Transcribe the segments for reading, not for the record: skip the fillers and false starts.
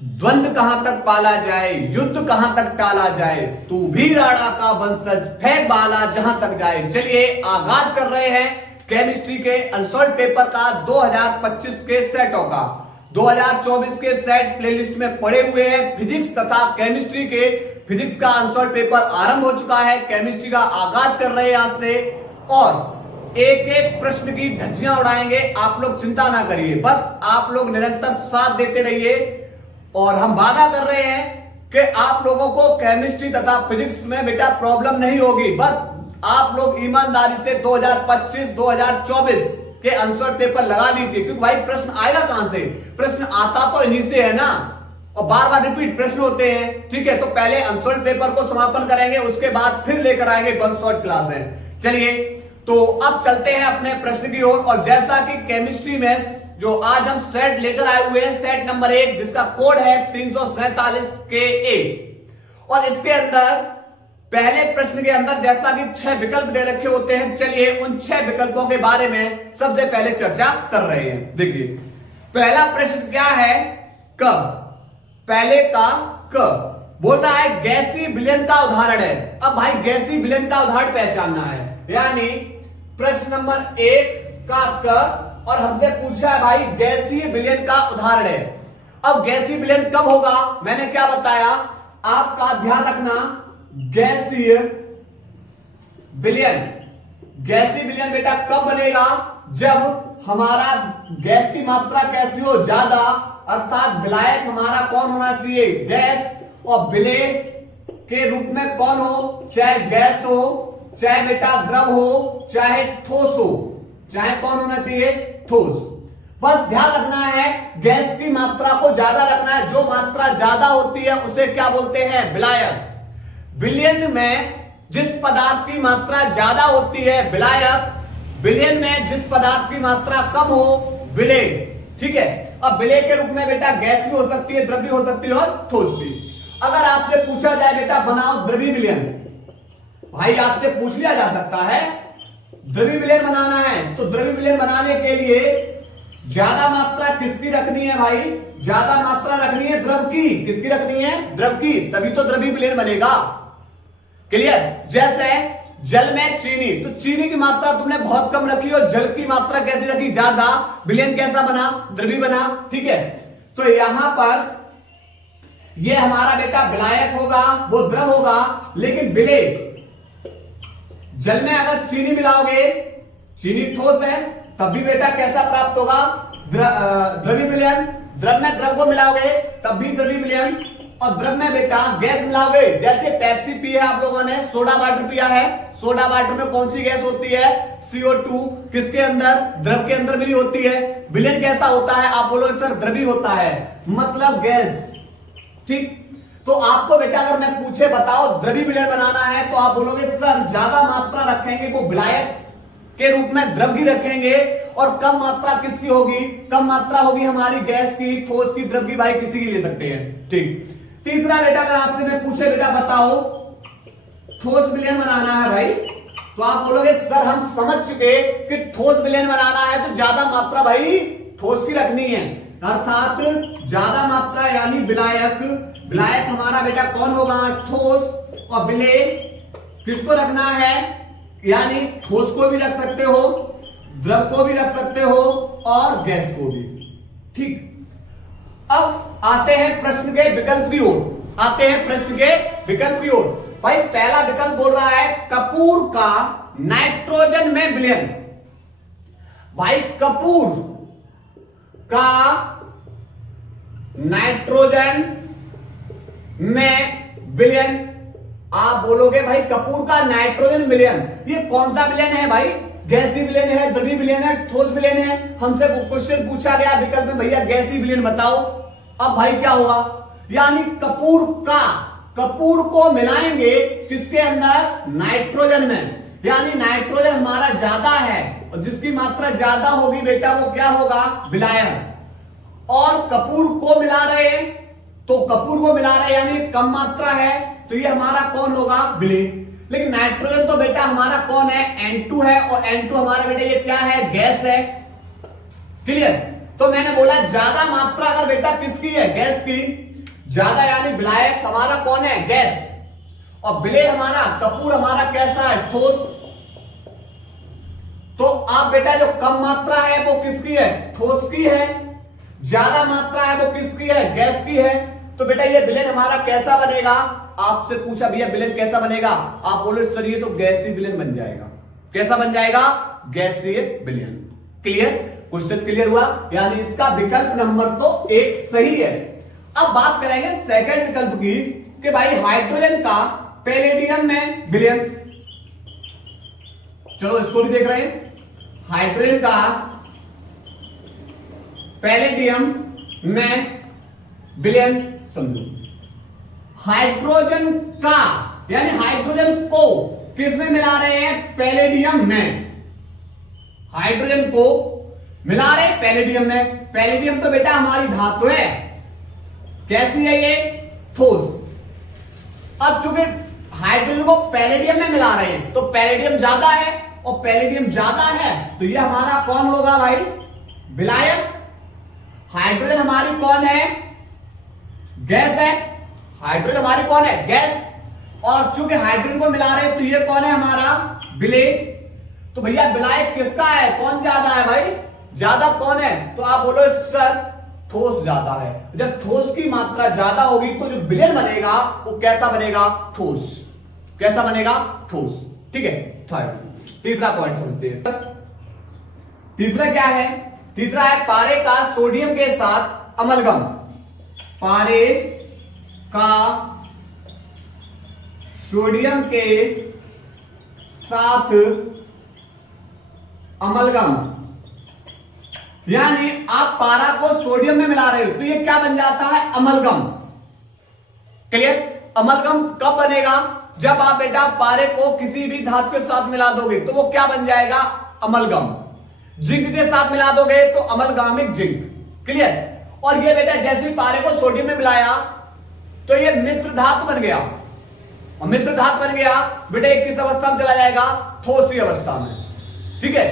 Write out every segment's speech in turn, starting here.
द्वंद्व कहां तक पाला जाए, युद्ध कहां तक टाला जाए, तू भी राणा का वंशज, फेंक बाला जहां तक जाए। चलिए आगाज कर रहे हैं केमिस्ट्री के अनसॉल्व पेपर का 2025 के सेटों का। 2024 के सेट प्लेलिस्ट में पड़े हुए हैं फिजिक्स तथा केमिस्ट्री के। फिजिक्स का अनसॉल्व पेपर आरंभ हो चुका है, केमिस्ट्री का आगाज कर रहे हैं आज से, और एक एक प्रश्न की धज्जियां उड़ाएंगे। आप लोग चिंता ना करिए, बस आप लोग निरंतर साथ देते रहिए। और हम वादा कर रहे हैं कि आप लोगों को केमिस्ट्री तथा फिजिक्स में बेटा प्रॉब्लम नहीं होगी। बस आप लोग ईमानदारी से 2025-2024 के आंसर पेपर लगा लीजिए, क्योंकि भाई प्रश्न आएगा कहां से? प्रश्न आता तो इन्हीं से है ना, और बार बार रिपीट प्रश्न होते हैं। ठीक है, तो पहले आंसर पेपर को समापन करेंगे, उसके बाद फिर लेकर आएंगे वन शॉट क्लास है। चलिए तो अब चलते हैं अपने प्रश्न की ओर। और जैसा कि केमिस्ट्री में जो आज हम सेट लेकर आए हुए हैं, सेट नंबर 1 जिसका कोड है 347 के ए, और इसके अंदर पहले प्रश्न के अंदर जैसा कि 6 विकल्प दे रखे होते हैं। चलिए उन 6 विकल्पों के बारे में सबसे पहले चर्चा कर रहे हैं। देखिए पहला प्रश्न क्या है, क, पहले का क बोल रहा है गैसीय विलयन का उदाहरण है। अब भाई गैसीय विलयन का उदाहरण पहचानना है, यानी प्रश्न नंबर 1 का क, और हमसे पूछा है भाई गैसीय विलयन का उदाहरण है। अब गैसीय विलयन कब होगा, मैंने क्या बताया, आपका ध्यान रखना, गैसीय विलयन, गैसीय विलयन बेटा कब बनेगा, जब हमारा गैस की मात्रा कैसी हो, ज्यादा, अर्थात विलायक हमारा कौन होना चाहिए, गैस, और विलय के रूप में कौन हो, चाहे गैस हो, चाहे बेटा द्रव हो, चाहे ठोस हो, चाहे कौन होना चाहिए, ठोस। बस ध्यान रखना है गैस की मात्रा को ज्यादा रखना है, जो मात्रा ज्यादा होती है उसे क्या बोलते हैं, विलायक। विलयन में जिस पदार्थ की मात्रा ज्यादा होती है विलायक, विलयन में जिस पदार्थ की मात्रा कम हो विलेय। ठीक है, अब विलेय के रूप में बेटा गैस भी हो सकती है, द्रव भी हो सकती है, और ठोस भी। अगर आपसे पूछा जाए बेटा बनाओ द्रव्य विलयन, भाई आपसे पूछ लिया जा सकता है द्रव्य विलयन बनाना है, तो द्रव्य विलयन बनाने के लिए ज्यादा मात्रा किसकी रखनी है भाई, ज्यादा मात्रा रखनी है द्रव की। किसकी रखनी है, द्रव की, तभी तो द्रव्य विलयन बनेगा। क्लियर? जैसे जल में चीनी, तो चीनी की मात्रा तुमने बहुत कम रखी और जल की मात्रा कैसी रखी, ज्यादा, विलयन कैसा बना, द्रव्य बना। ठीक है, तो यहां पर यह हमारा बेटा विलायक होगा, वो द्रव होगा, लेकिन विलेय, जल में अगर चीनी मिलाओगे, चीनी ठोस है, तब भी बेटा कैसा प्राप्त होगा, द्रव्य विलयन। द्रव में द्रव को मिलाओगे तब भी द्रव्य विलयन, और द्रव में बेटा गैस मिलाओगे, जैसे पेप्सी पी है आप लोगों ने, सोडा वाटर पिया है, सोडा वाटर में कौन सी गैस होती है, CO2, किसके अंदर, द्रव के अंदर भी होती है। विलयन कैसा होता है, आप बोलोगे सर द्रव्य होता है, मतलब गैस। ठीक, तो आपको बेटा अगर मैं पूछे बताओ द्रव्य विलयन बनाना है, तो आप बोलोगे सर ज्यादा मात्रा रखेंगे वो विलायक के रूप में द्रव की रखेंगे, और कम मात्रा किसकी होगी, कम मात्रा होगी हमारी गैस की, ठोस की, द्रव की, भाई किसी की ले सकते हैं। ठीक, तीसरा बेटा अगर आपसे मैं पूछे बेटा बताओ ठोस विलयन बनाना है भाई, तो आप बोलोगे सर हम समझ चुके कि ठोस विलयन बनाना है तो ज्यादा मात्रा भाई ठोस की रखनी है, अर्थात ज्यादा मात्रा यानी विलायक। विलायक हमारा बेटा कौन होगा, ठोस, और विलेय किसको रखना है, यानी ठोस को भी रख सकते हो, द्रव को भी रख सकते हो, और गैस को भी। ठीक, अब आते हैं प्रश्न के विकल्प की ओर, आते हैं प्रश्न के विकल्प की ओर। भाई पहला विकल्प बोल रहा है कपूर का नाइट्रोजन में विलयन। भाई कपूर का नाइट्रोजन में विलयन, आप बोलोगे भाई कपूर का नाइट्रोजन विलयन, ये कौन सा विलयन है भाई, गैसीय विलयन है, द्रव्य विलयन है, ठोस विलयन है। हमसे क्वेश्चन पूछा गया विकल्प में भैया गैसीय विलयन बताओ। अब भाई क्या होगा, यानी कपूर का, कपूर को मिलाएंगे किसके अंदर, नाइट्रोजन में, यानी नाइट्रोजन हमारा ज्यादा है, और जिसकी मात्रा ज्यादा होगी बेटा वो क्या होगा, विलायक। और कपूर को मिला रहे हैं, तो कपूर को मिला रहे हैं यानी कम मात्रा है, तो ये हमारा कौन होगा, विलय। लेकिन नाइट्रोजन तो बेटा हमारा कौन है, N2 है, और N2 हमारा बेटा ये क्या है, गैस है। क्लियर? तो मैंने बोला ज्यादा मात्रा अगर बेटा किसकी है, गैस की, ज्यादा यानी विलायक हमारा कौन है, गैस, और विलेय हमारा, कपूर हमारा कैसा है, ठोस। तो आप बेटा जो कम मात्रा है वो किसकी है, ठोस की है, ज्यादा मात्रा है वो किसकी है, गैस की है। तो बेटा ये विलेन हमारा कैसा बनेगा, आपसे पूछा भैया विलेन कैसा बनेगा, आप बोलो सर ये तो गैसीय विलेन बन जाएगा। कैसा बन जाएगा, गैसीय विलेन। क्लियर, क्वेश्चन क्लियर हुआ, यानी इसका विकल्प नंबर तो 1 सही है। अब बात करेंगे सेकंड विकल्प की कि भाई हाइड्रोजन का पैलेडियम में विलेन, चलो इसको भी देख रहे हैं, हाइड्रोजन का पैलेडियम में विलेन समझो, हाइड्रोजन का यानी हाइड्रोजन को किस में मिला रहे हैं, पैलेडियम में, हाइड्रोजन को मिला रहे हैं पैलेडियम में। पैलेडियम तो बेटा हमारी धातु है, कैसी है ये, ठोस। अब चूंकि हाइड्रोजन को पैलेडियम में मिला रहे हैं तो पैलेडियम ज्यादा है, और पैलेडियम ज्यादा है तो ये हमारा कौन होगा भाई, विलायक। हाइड्रोजन हमारी कौन है, गैस है, हाइड्रोजन हमारी कौन है, गैस, और चूंकि हाइड्रोजन को मिला रहे हैं तो ये कौन है हमारा, विलेय। तो भैया विलायक किसका है, कौन ज्यादा है भाई, ज्यादा कौन है, तो आप बोलो सर ठोस ज्यादा है। जब ठोस की मात्रा ज्यादा होगी तो जो विलेन बनेगा वो कैसा बनेगा, ठोस। कैसा बनेगा, ठोस। ठीक है, थर्ड, तीसरा पॉइंट समझते हैं। तीसरा क्या है, तीसरा है पारे का सोडियम के साथ अमलगम, पारे का सोडियम के साथ अमलगम, यानी आप पारा को सोडियम में मिला रहे हो तो ये क्या बन जाता है, अमलगम। क्लियर, अमलगम कब बनेगा, जब आप बेटा पारे को किसी भी धातु के साथ मिला दोगे तो वो क्या बन जाएगा, अमलगम। जिंक के साथ मिला दोगे तो अमलगामिक जिंक। क्लियर, और ये बेटा जैसे ही पारे को सोडियम में मिलाया तो ये मिश्र धातु बन गया, और मिश्र धातु बन गया बेटा एक किस अवस्था में चला जाएगा, ठोस अवस्था में। ठीक है,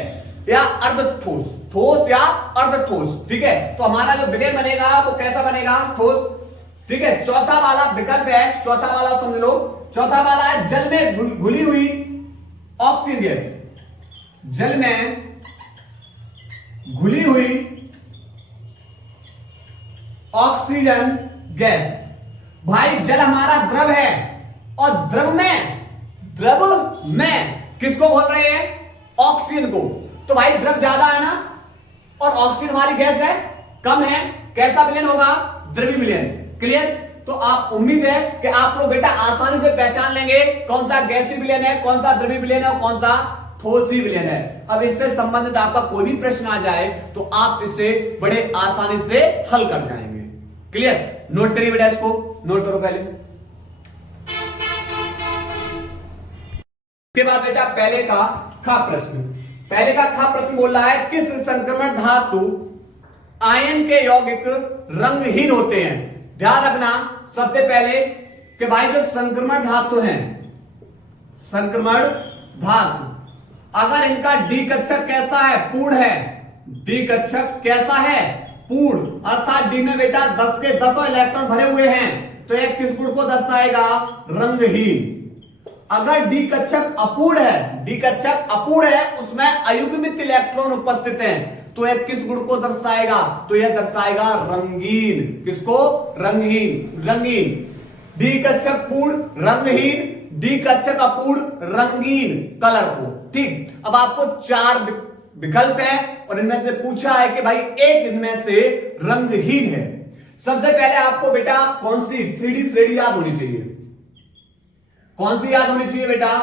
या अर्ध ठोस, ठोस या अर्ध ठोस। ठीक है, तो हमारा जो विलेन बनेगा वो कैसा बनेगा, ठोस। ठीक है, चौथा वाला विकल्प है, चौथा वाला समझ लो, चौथा वाला है जल में घुली हुई ऑक्सीजन गैस, जल में घुली हुई ऑक्सीजन गैस। भाई जल हमारा द्रव है, और द्रव में किसको बोल रहे हैं, ऑक्सीजन को। तो भाई द्रव ज्यादा है ना, और ऑक्सीजन हमारी गैस है, कम है, कैसा विलेन होगा, द्रवी विलेन। क्लियर, तो आप उम्मीद है कि आप लोग बेटा आसानी से पहचान लेंगे कौन सा गैसीय विलेन है, कौन सा द्रवी विलेन है, और कौन सा ठोसी विलेन है। अब इससे संबंधित आपका कोई भी प्रश्न आ जाए तो आप इसे बड़े आसानी से हल कर जाएंगे। क्लियर, नोट करिए बेटा, इसको नोट करो पहले। इसके बाद बेटा पहले का खा प्रश्न, पहले का खा प्रश्न बोल रहा है किस संक्रमण धातु आयन के यौगिक रंगहीन होते हैं। ध्यान रखना सबसे पहले कि भाई जो संक्रमण धातु हैं, संक्रमण धातु, अगर इनका डी कक्षक कैसा है, पूर्ण है, डी कक्षक कैसा है, पूर्ण, अर्थात डी में बेटा 10 के 10 इलेक्ट्रॉन भरे हुए हैं तो यह किस गुण को दर्शाएगा, रंगहीन। अगर डी कक्षक अपूर्ण है, डी कक्षक अपूर्ण है, उसमें अयुग्मित इलेक्ट्रॉन उपस्थित हैं तो यह किस गुण को दर्शाएगा, तो यह दर्शाएगा रंगीन। किसको, रंगहीन, रंगीन। डी कक्षक पूर्ण रंगहीन, डी कक्षक अपूर्ण रंगीन कलर को। ठीक, अब आपको 4 विकल्प है और इनमें से पूछा है कि भाई एक इनमें से रंगहीन है। सबसे पहले आपको बेटा कौन सी 3D श्रेणी याद होनी चाहिए, कौन सी याद होनी चाहिए बेटा,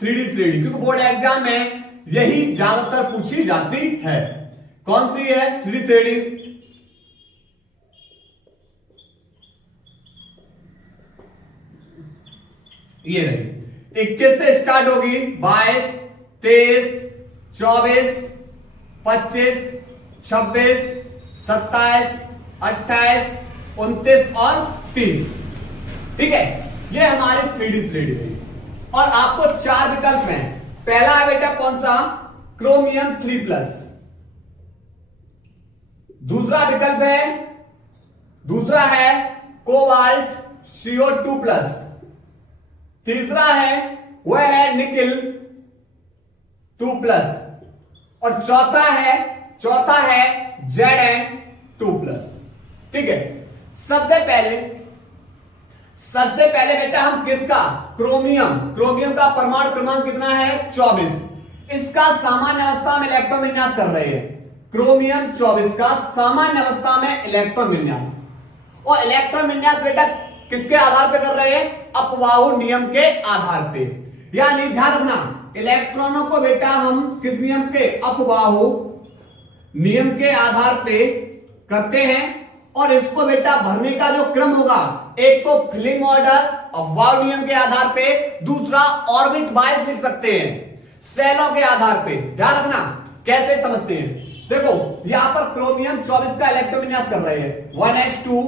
3D श्रेणी, क्योंकि बोर्ड एग्जाम में यही ज्यादातर पूछी जाती है। कौन सी है 3D श्रेणी, ये रही, 21 से स्टार्ट होगी, 22, 23, 24, 25, 26, 27, 28, 29 और 30। ठीक है, ये हमारी 3D श्रेणी है। और आपको 4 विकल्प हैं। पहला है बेटा कौन सा, क्रोमियम 3+, दूसरा विकल्प है, दूसरा है कोबाल्ट CO2 प्लस। तीसरा है वह है निकिल 2 प्लस। और चौथा है Zn2 प्लस। ठीक है, सबसे पहले बेटा हम किसका, क्रोमियम का परमाणु क्रमांक कितना है 24। इसका सामान्य अवस्था में इलेक्ट्रॉन विन्यास कर रहे हैं। क्रोमियम 24 का सामान्य अवस्था में इलेक्ट्रॉन विन्यास। और इलेक्ट्रॉन विन्यास बेटा किसके आधार पे कर रहे हैं, अपवाहु नियम के आधार पे। यानी ध्यान रखना, इलेक्ट्रॉनों को बेटा हम किस नियम के, अपवाहु नियम के आधार पे करते हैं। और इसको बेटा भरने का जो क्रम होगा, एक तो फिलिंग ऑर्डर अपवाहु नियम के आधार पे, दूसरा ऑर्बिट वाइज लिख सकते हैं सेलों के आधार पे। ध्यान रखना कैसे समझते हैं। देखो यहां पर क्रोमियम 24 का इलेक्ट्रॉन विन्यास कर रहे हैं, 1s2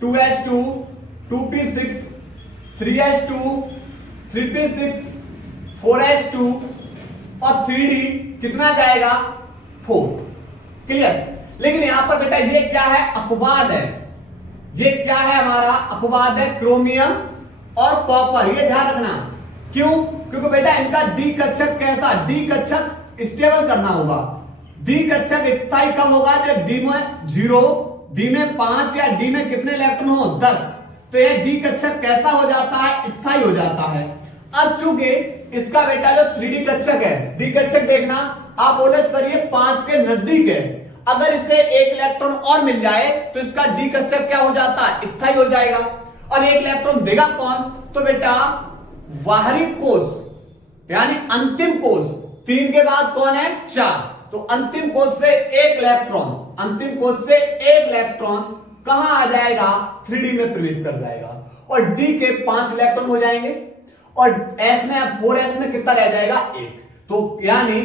2s2 2p6 3s2 3p6 4s2 और 3d कितना जाएगा 4। क्लियर। लेकिन यहां पर बेटा ये क्या है, अपवाद है। ये क्या है हमारा अपवाद है, क्रोमियम और कॉपर। ये ध्यान रखना, क्यों, क्योंकि बेटा इनका डी कक्षक कैसा, डी कक्षक स्टेबल करना होगा। डी कक्षक स्थायी कब होगा, जब डी में 0, डी में 5 या डी में कितने इलेक्ट्रॉन हो 10, तो ये डी कक्षक कैसा हो जाता है, स्थायी हो जाता है। अब चूंकि इसका बेटा जो 3D कक्षक है, डी कक्षक देखना, आप बोले सर ये 5 के नजदीक है, अगर इसे एक इलेक्ट्रॉन और मिल जाए तो इसका डी कक्षक क्या हो जाता है, स्थायी हो जाएगा। और एक इलेक्ट्रॉन देगा कौन, तो बेटा बाहरी कोष यानी अंतिम कोष। 3 के बाद कौन है 4, तो अंतिम कोष से एक इलेक्ट्रॉन कहां आ जाएगा, 3D में प्रवेश कर जाएगा। और डी के 5 इलेक्ट्रॉन हो जाएंगे और एस में 4s में कितना रह जाएगा 1। तो यानी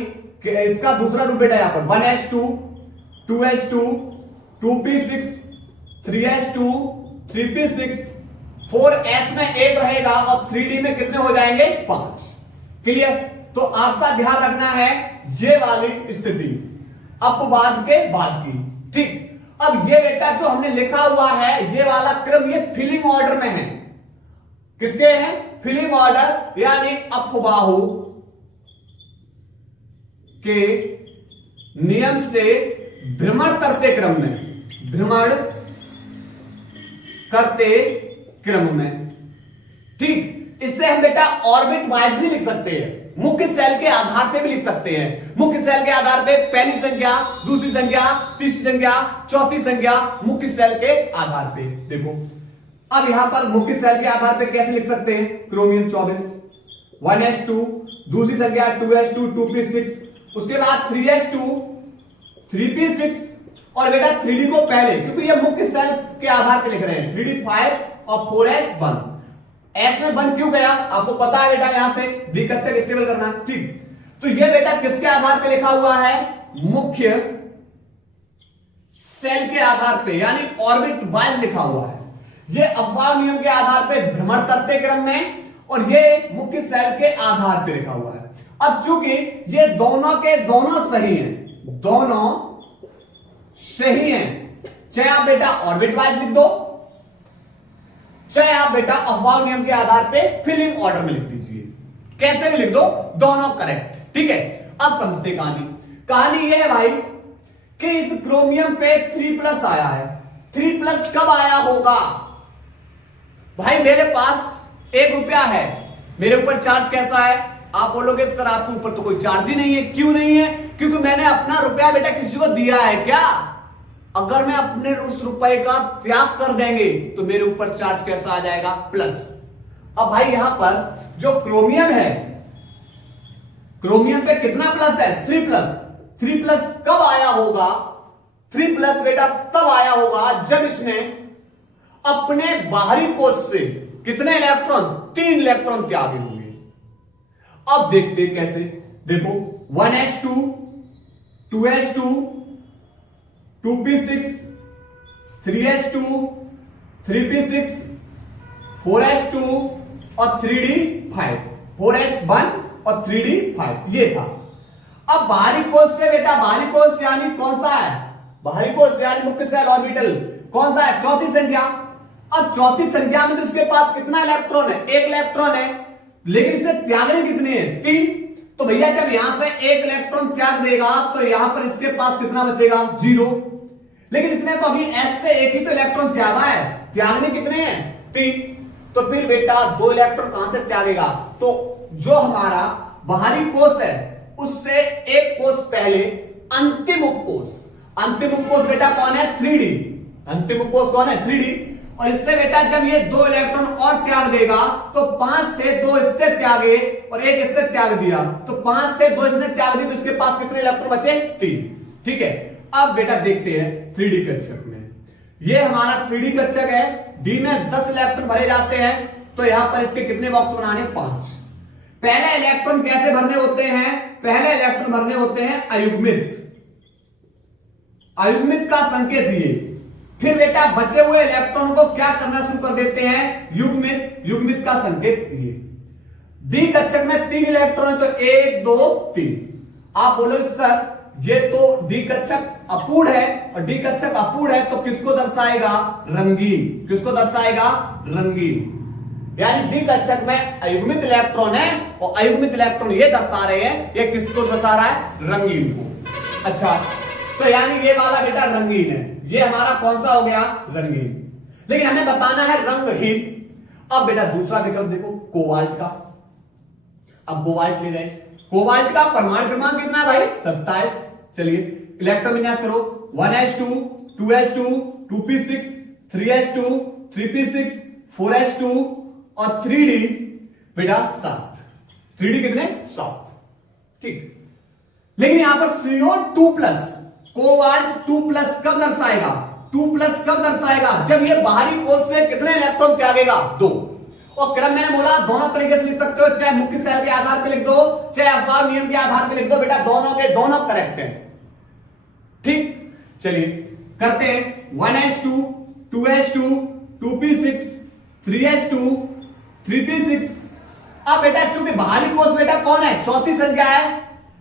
इसका दूसरा रूप बेटा यहां पर 1s2 2s2 2p6 3s2 3p6 4s में 1 रहेगा और 3d में कितने हो जाएंगे 5। क्लियर। तो आपका ध्यान रखना है ये वाली स्थिति अपवाद के बाद की। ठीक। अब ये बेटा जो हमने लिखा हुआ है ये वाला क्रम, ये फिलिंग ऑर्डर में है। किसके है, फिलिंग ऑर्डर यानी अपवाहु के नियम से भ्रमण करते क्रम में। ठीक। इससे हम बेटा ऑर्बिट वाइज भी लिख सकते हैं, मुख्य सेल के आधार पे भी लिख सकते हैं। मुख्य सेल के आधार पे पहली संख्या, दूसरी संख्या, तीसरी संख्या, चौथी संख्या, मुख्य सेल के आधार पे। देखो अब यहां पर मुख्य सेल के आधार पे कैसे लिख सकते हैं, क्रोमियम 24 1s2, दूसरी संख्या 2s2 2p6, उसके बाद 3s2 3p6। और बेटा 3d को पहले, क्योंकि ये मुख्य सेल के आधार पे लिख रहे हैं, 3d 5 और 4s 1। एस में 1 क्यों गया, आपको पता है बेटा, यहां से डी कक्षक स्टेबल करना। ठीक। तो ये बेटा किसके आधार पे लिखा हुआ है, मुख्य सेल के आधार पे यानी ऑर्बिट वाइज लिखा हुआ है। ये अपवाहु नियम के आधार पे भ्रमण करते क्रम में, और ये मुख्य सेल के आधार पे लिखा हुआ है। अब चूंकि ये दोनों के दोनों सही हैं, चाहे आप बेटा ऑर्बिट वाइज लिख दो, चाहे आप बेटा अपवाहु नियम के आधार पे फिलिंग ऑर्डर में लिख दीजिए, कैसे भी लिख दो, दोनों करेक्ट। ठीक है। अब समझते कहानी ये है भाई कि इस क्रोमियम पे 3+ आया है। 3+ कब आया होगा भाई, मेरे पास 1 रुपया है, मेरे ऊपर चार्ज कैसा है, आप बोलोगे सर आपके ऊपर तो कोई चार्ज ही नहीं है। क्यों नहीं है, क्योंकि मैंने अपना रुपया बेटा किसी को दिया है क्या। अगर मैं अपने उस रुपए का त्याग कर देंगे तो मेरे ऊपर चार्ज कैसा आ जाएगा, प्लस। अब भाई यहां पर जो क्रोमियम है, क्रोमियम पे कितना प्लस है, 3+। 3+ कब आया होगा, 3+ बेटा तब आया होगा जब इसने अपने बाहरी कोष से कितने इलेक्ट्रॉन, 3 इलेक्ट्रॉन त्यागे होंगे। अब देखते कैसे, देखो 1s2 2s2 2p6 3s2 3p6 4s2 और 3d 5, 4s1 और 3d 5 ये था। अब बाहरी कोष से बेटा, बाहरी कोष यानी कौन सा है, बाहरी कोष यानी मुख्य शेल ऑर्बिटल कौन सा है, चौथी संख्या। अब चौथी संख्या में तो इसके पास कितना इलेक्ट्रॉन है, एक इलेक्ट्रॉन है, लेकिन इसे त्यागने कितने हैं, 3। तो भैया जब यहां से एक इलेक्ट्रॉन त्याग देगा तो यहां पर इसके पास कितना बचेगा, 0। लेकिन इसने तो अभी S से एक ही तो इलेक्ट्रॉन त्यागा है, त्यागने कितने हैं, 3। तो फिर बेटा 2 इलेक्ट्रॉन कहां से त्यागेगा, तो जो हमारा बाहरी कोष है उससे एक कोष पहले अंतिम उपकोष, अंतिम उपकोष बेटा कौन है, 3D। अंतिम उपकोष कौन है, 3D। और इससे बेटा जब ये 2 इलेक्ट्रॉन और त्याग देगा तो 5 थे, 2 इससे त्यागे और एक इससे त्याग दिया, तो 5 थे, 2 इसने त्याग दिए, तो इसके पास कितने इलेक्ट्रॉन बचे, 3। ठीक है, अब बेटा देखते हैं 3D कक्षक में। ये हमारा 3D कक्षक है, डी में 10 इलेक्ट्रॉन भरे जाते हैं, तो यहां पर इसके कितने बॉक्स बनाने, 5। पहले इलेक्ट्रॉन कैसे भरने होते हैं, पहले इलेक्ट्रॉन भरने होते हैं अयुग्मित, अयुग्मित का संकेत दिए। फिर बेटा बचे हुए इलेक्ट्रॉन को क्या करना शुरू कर देते हैं, युग्मित, युग्मित का संकेत दिए। डी कक्षक में 3 इलेक्ट्रॉन है, तो 1 2 3। आप बोलो सर ये तो डी कक्षक अपूर्ण है, और डी कक्षक अपूर्ण है तो किसको दर्शाएगा, रंगीन। किसको दर्शाएगा, रंगीन। यानी डी कक्षक में अयुग्मित इलेक्ट्रॉन है और अयुग्मित इलेक्ट्रॉन ये दर्शा रहे हैं, ये किसको दर्शा रहा है, रंगीन को। अच्छा, तो यानी ये वाला बेटा रंगीन है, ये हमारा कौन सा हो गया, रंगीन। लेकिन हमें बताना है रंगहीन। अब बेटा दूसरा विकल्प देखो, कोबाल्ट का। अब कोबाल्ट ले रहे हैं, कोबाल्ट का परमाणु क्रमांक कितना है भाई, 27। चलिए इलेक्ट्रॉन विन्यास करो, 1s2 2s2 2p6 3s2 3p6 4s2 और 3d बेटा 7। 3d कितने, 7। ठीक, लेकिन यहां पर CO2+, कोबाल्ट 2+ कब दर्शाएगा, 2+ कब दर्शाएगा, जब ये बाहरी कोष से कितने इलेक्ट्रॉन त्यागेगा, 2। और क्रम मैंने बोला दोनों तरीके से लिख सकते हो, चाहे मुख्य शेल के आधार पर लिख दो, चाहे अपवार नियम के आधार पर लिख दो, बेटा दोनों के दोनों करेक्ट हैं। ठीक, चलिए करते हैं, 1s2 2s2 2p6 3s2 3p6। अब बेटा चूंकि बाहरी कोष बेटा कौन है, चौथी संख्या है,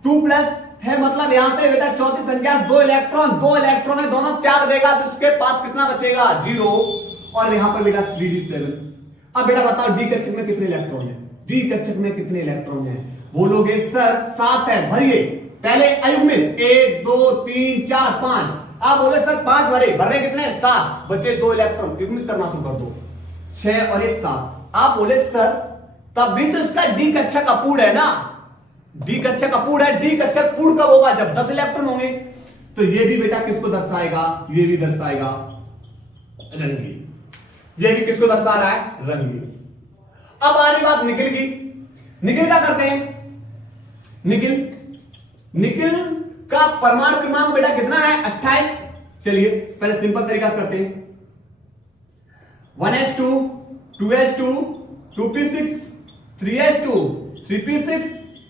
2+ है, मतलब यहां से बेटा चौथी संख्या 2 इलेक्ट्रॉन है, दोनों त्याग देगा तो इसके पास कितना बचेगा, 0। और यहां पर बेटा 3d 7। अब बेटा बताओ डी कक्षक में कितने इलेक्ट्रॉन है, डी कक्षक में कितने इलेक्ट्रॉन है, बोलोगे सर 7 है, भरिए। पहले अयुग्मित 1 2 3 4 5। आप बोले सर 5 भरे कितने, 7, बचे 2 इलेक्ट्रॉन, युग्मित करना शुरू कर दो, 6 और 1 7। आप बोले सर तब भी तो इसका डी कक्षक अपूर्ण है ना, डी कक्षक अपूर्ण है, डी कक्षक पूर्ण कब होगा, जब 10 इलेक्ट्रॉन होंगे। तो ये भी बेटा किसको दर्शाएगा, ये भी दर्शाएगा रंगीन। ये भी किसको दर्शा रहा है, रंगीन। अब आ रही बात निकिल की। निकिल क्या करते हैं, निकिल का परमाणु क्रमांक बेटा कितना है, 28। चलिए पहले सिंपल तरीका से करते हैं, 1s2 2s2 2p6 3s2 3p6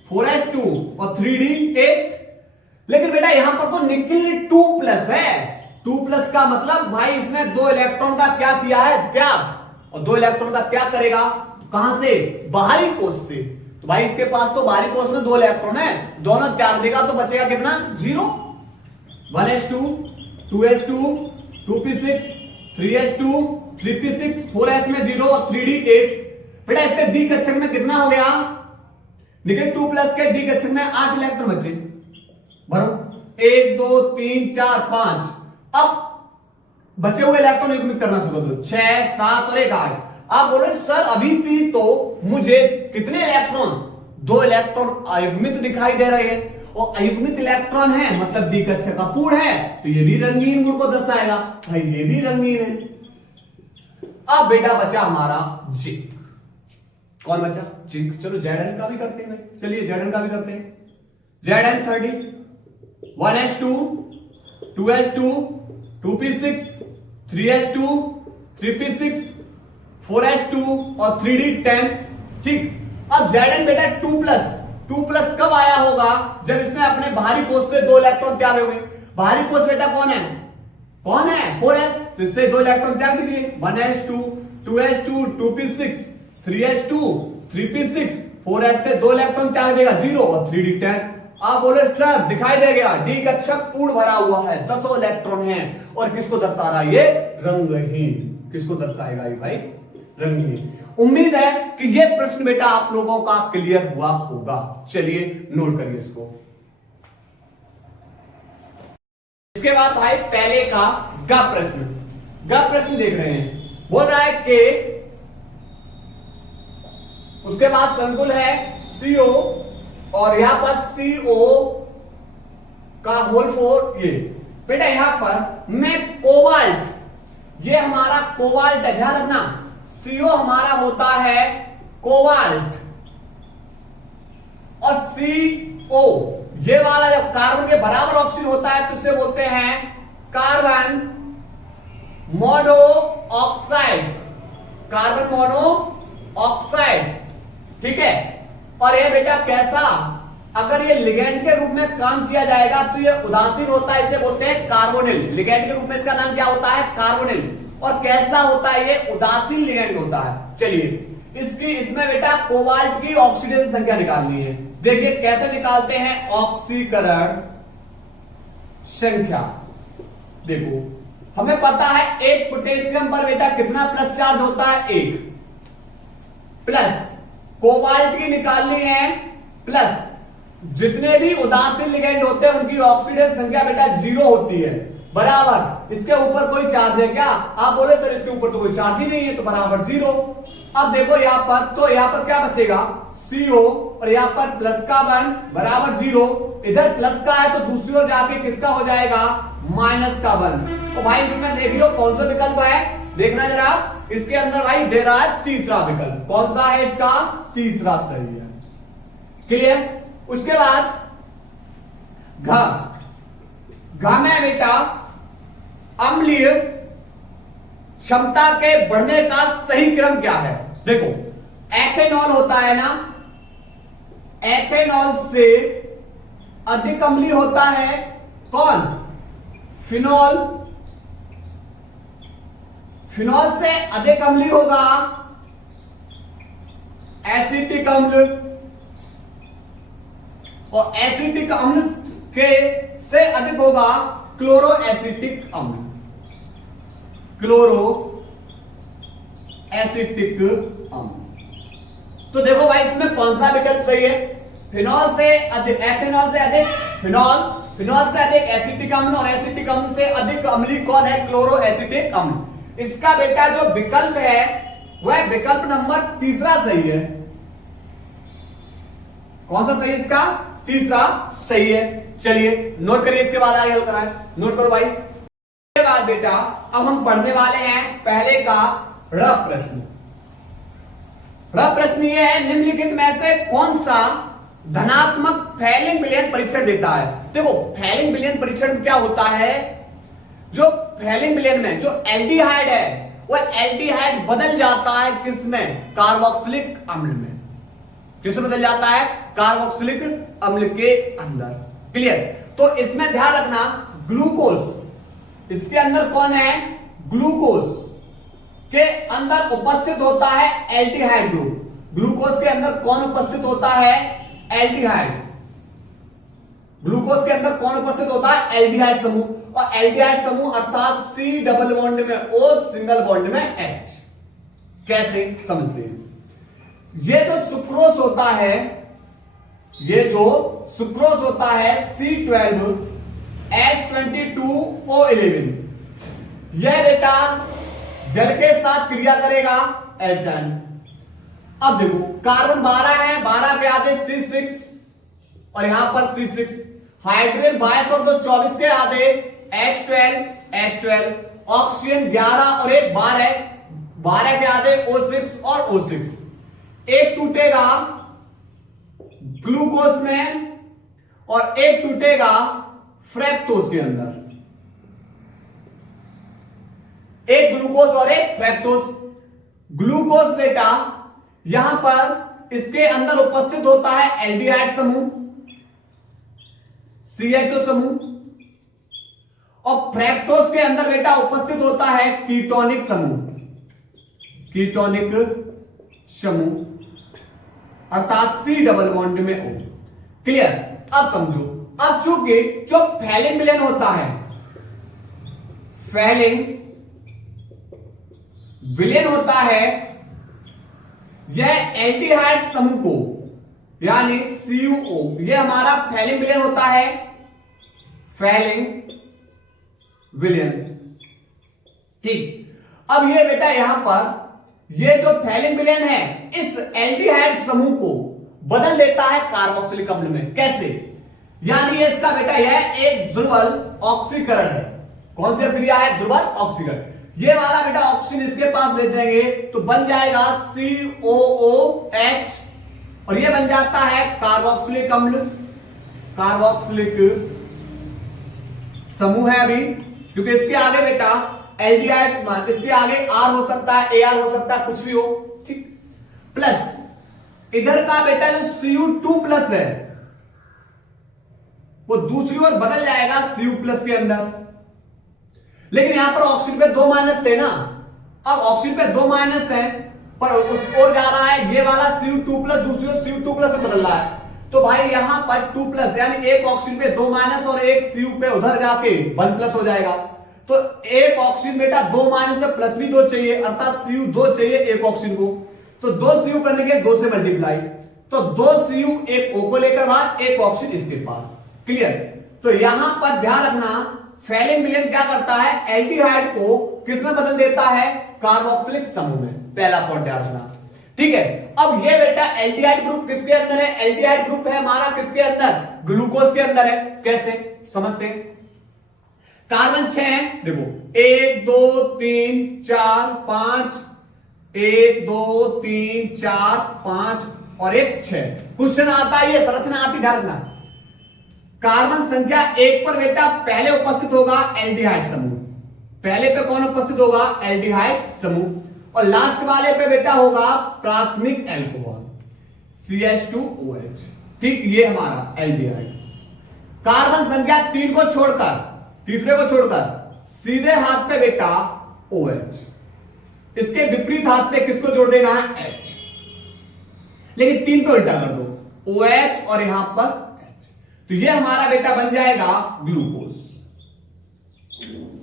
4s2 और 3d 8। लेकिन बेटा यहां पर तो निकिल 2+ है, 2+ का मतलब भाई इसने 2 इलेक्ट्रॉन का क्या किया है, त्याग। और 2 इलेक्ट्रॉन का त्याग करेगा कहां से, बाहरी कोष से। तो भाई इसके पास तो बाहरी कोष में 2 इलेक्ट्रॉन है, दोनों त्याग देगा तो बचेगा कितना, 0। 1s2 2s2 2p6 3s2 3p6 4s में 0 और 3d 8। बेटा इसके डी कक्षक में कितना हो गया, निकिल 2+ के डी कक्षक में 8 इलेक्ट्रॉन बचे, भरो 1 2 3 4 5। अब बचे हुए इलेक्ट्रॉन युग्मित करना शुरू कर दो, 6 7 और 1 8। आप बोले सर अभी भी तो मुझे कितने इलेक्ट्रॉन, 2 इलेक्ट्रॉन अयुग्मित दिखाई दे रहे हैं, और अयुग्मित इलेक्ट्रॉन है मतलब डी कक्षक अपूर्ण है, तो ये भी रंगीन गुण को दर्शाएगा, भाई ये भी रंगीन है। अब बेटा बचा हमारा जिंक। कौन बचा, जिंक। चलो Zn का भी करते हैं भाई, चलिए Zn का भी करते हैं। Zn30 1s2 2s2 2p6 3s2 3p6 4s2 और 3d 10। ठीक, अब Zn बेटा 2+ कब आया होगा, जब इसने अपने बाहरी कोष से 2 इलेक्ट्रॉन त्यागे होंगे। बाहरी कोष बेटा कौन है, 4s, तो इससे 2 इलेक्ट्रॉन त्याग दीजिए, 1s2 2s2 2p6 3s2 3p6 4s से 2 इलेक्ट्रॉन त्याग देगा, 0 और 3d 10। आप बोले सर दिखाई दे गया, डी कक्षक पूर्ण भरा हुआ है, 10 इलेक्ट्रॉन है, और किसको दर्शा रहा है ये? रंगहीन। किसको दर्शाएगा ये भाई? रंगहीन। उम्मीद है कि ये प्रश्न बेटा आप लोगों का क्लियर हुआ होगा। चलिए नोट करिए इसको। इसके बाद भाई पहले का ग प्रश्न, ग प्रश्न देख रहे हैं। बोल रहा है कि उसके बाद संकुल है CO और यहां पर CO का होल 4 ये बेटा। यहां पर मैं कोबाल्ट, ये हमारा कोबाल्ट है, ध्यान रखना। CO हमारा होता है कोबाल्ट और CO ये वाला जब कार्बन के बराबर ऑक्सीजन होता है तो इसे बोलते हैं carbon mono oxide, carbon mono oxide. ठीक है। और ये बेटा कैसा, अगर ये लिगेंड के रूप में काम किया जाएगा तो ये उदासीन होता है, इसे बोलते हैं कार्बोनिल। लिगेंड के रूप में इसका नाम क्या होता है? कार्बोनिल। और कैसा होता है ये? उदासीन लिगेंड होता है। चलिए इसमें बेटा कोबाल्ट की ऑक्सीजन संख्या निकालनी है। देखिए कैसे निकालते हैं ऑक्सीकरण संख्या। देखो हमें पता है एक पोटेशियम पर बेटा कितना प्लस चार्ज होता है? 1 प्लस कोबाल्ट की निकालनी है प्लस जितने भी उदासीन लिगेंड होते हैं उनकी ऑक्सीडेशन संख्या बेटा 0 होती है, बराबर। इसके ऊपर कोई चार्ज है क्या? आप बोले सर इसके ऊपर तो कोई चार्ज ही नहीं है, तो बराबर 0। अब देखो यहां पर, तो यहां पर क्या बचेगा? CO और यहां पर प्लस का 1 बराबर 0। इधर प्लस का है तो दूसरी ओर जाके किसका हो जाएगा? माइनस का 1। तो भाई इसमें देखियो कौन सा विकल्प है, देखना जरा। इसके अंदर भाई दे रहा है तीसरा विकल्प। कौन सा है इसका? तीसरा सही है। क्लियर? उसके बाद घ में बेटा अम्लीय क्षमता के बढ़ने का सही क्रम क्या है? देखो एथेनॉल होता है ना, एथेनॉल से अधिक अम्लीय होता है कौन? फिनॉल। फिनॉल से अधिक अम्लीय होगा एसिटिक अम्ल, और एसिटिक अम्ल के से अधिक होगा क्लोरो एसिटिक अम्ल। क्लोरो एसिटिक अम्ल। तो देखो भाई इसमें कौन सा विकल्प सही है? फिनॉल से अधिक, एथेनॉल से अधिक फिनॉल, फिनॉल से अधिक एसिटिक अम्ल, और एसिटिक अम्ल से अधिक अम्लीय कौन है? क्लोरो एसिटिक अम्ल। इसका बेटा जो विकल्प है वह विकल्प नंबर तीसरा सही है। कौन सा सही? इसका तीसरा सही है। चलिए नोट करिए, इसके बाद आगे हल कराएं। नोट करो भाई। इसके बाद बेटा अब हम पढ़ने वाले हैं पहले का ड़ प्रश्न। ड़ प्रश्न ये है, निम्नलिखित में से कौन सा धनात्मक फैलिंग विलयन परीक्षण देता है? देखो फैलिंग विलयन परीक्षण क्या होता है? जो फैलिंग विलयन में जो एल्डिहाइड है वह एल्डिहाइड बदल जाता है किसमें? कार्बोक्सिलिक अम्ल में। किसमें बदल जाता है? कार्बोक्सिलिक अम्ल के अंदर। क्लियर? तो इसमें ध्यान रखना ग्लूकोज, इसके अंदर कौन है? ग्लूकोज के अंदर उपस्थित होता है एल्डिहाइड ग्रुप। ग्लूकोज के अंदर कौन उपस्थित होता है? एल्डिहाइड। ग्लूकोज के अंदर कौन उपस्थित होता है? एल्डिहाइड समूह। और एल्डिहाइड समूह अर्थात C डबल बॉन्ड में O, सिंगल बॉन्ड में H। कैसे समझते हैं? ये जो सुक्रोज होता है, ये जो सुक्रोज होता है C12 H22O11, यह बेटा जल के साथ क्रिया करेगा HN। अब देखो कार्बन 12 है, 12 के आधे C6 और यहां पर C6, हाइड्रोजन 22 और 2 24 के आधे H12, ऑक्सीजन 11 और 1 12, 12 के आधे O6 और O6। एक टूटेगा ग्लूकोज में और एक टूटेगा फ्रैक्टोज के अंदर। एक ग्लूकोज और एक फ्रैक्टोज। ग्लूकोज बेटा यहां पर इसके अंदर उपस्थित होता है एल्डिहाइड समूह, CHO समूह, और फ्रैक्टोज के अंदर बेटा उपस्थित होता है कीटोनिक समूह, कीटोनिक समूह अर्थात C डबल बॉन्ड में O। क्लियर? अब समझो, अब चूंकि जो फैलिंग विलेन होता है, फैलिंग विलेन होता है, यह एल्डिहाइड समूह को यानी CuO, यह हमारा फैलिंग विलेन होता है, फैलिंग विलेन। ठीक, अब ये बेटा यहां पर ये जो फैलिंग विलेन है इस एल्डिहाइड समूह को बदल देता है कार्बोक्सिलिक अम्ल में। कैसे? यानी ये इसका बेटा यह एक ध्रुवल ऑक्सीकरण है। कौन सी क्रिया है? ध्रुवल ऑक्सीकरण। ये वाला बेटा ऑक्सीजन इसके पास ले देंगे तो बन जाएगा COOH और ये बन जाता है कार्बोक्सिलिक अम्ल, कार्बोक्सिलिक समूह है अभी, क्योंकि इसके आगे बेटा एल्डिहाइड, इसके आगे R हो सकता है, AR हो सकता है, कुछ भी हो। ठीक, प्लस इधर का बेटा जो Cu2+ है वो दूसरी ओर बदल जाएगा Cu+ के अंदर। लेकिन यहां पर ऑक्सीजन पे 2 माइनस थे ना, अब ऑक्सीजन पे 2 माइनस है पर उस ओर जा रहा है, ये वाला Cu2+ दूसरी ओर Cu2+ में बदल रहा है। तो भाई यहां पर 2+ यानी एक ऑक्सीजन पे 2 माइनस और एक Cu पे उधर जाके 1+ हो जाएगा। तो एक ऑक्सीजन बेटा 2 माइनस है, प्लस भी 2 चाहिए, अर्थात Cu2 चाहिए एक ऑक्सीजन को। तो 2 Cu करने के 2 से मल्टीप्लाई, तो 2 Cu एक O को लेकर बाहर, एक ऑक्सीजन इसके पास। क्लियर? तो यहां पर ध्यान रखना, फैलिंग विलेन क्या करता है? एल्डिहाइड को किस में बदल देता है? कार्बोक्सिलिक समूह में। पहला पॉइंट ध्यान रखना। ठीक है, अब ये बेटा एल्डिहाइड ग्रुप किसके अंदर है? एल्डिहाइड ग्रुप है हमारा किसके अंदर? ग्लूकोज के अंदर है। कैसे समझते हैं? कार्बन 6 है, देखो 1 2 3 4 5, 1 2 3 4 5 और 1 6। क्वेश्चन आता है, ये संरचना आती, ध्यान रखना। कार्बन संख्या 1 पर बेटा पहले उपस्थित होगा एल्डिहाइड समूह, पहले पे कौन उपस्थित होगा? एल्डिहाइड समूह। और लास्ट वाले पे बेटा होगा प्राथमिक एल्कोहल CH2OH। ठीक, ये हमारा एल्डिहाइड। कार्बन संख्या 3 को छोड़कर, तीसरे को छोड़कर सीधे हाथ पे बेटा OH, इसके विपरीत हाथ पे किसको जोड़ देना है? H। लेकिन 3 पे उल्टा कर दो, OH और यहां पर H, तो ये हमारा बेटा बन जाएगा ग्लूकोज।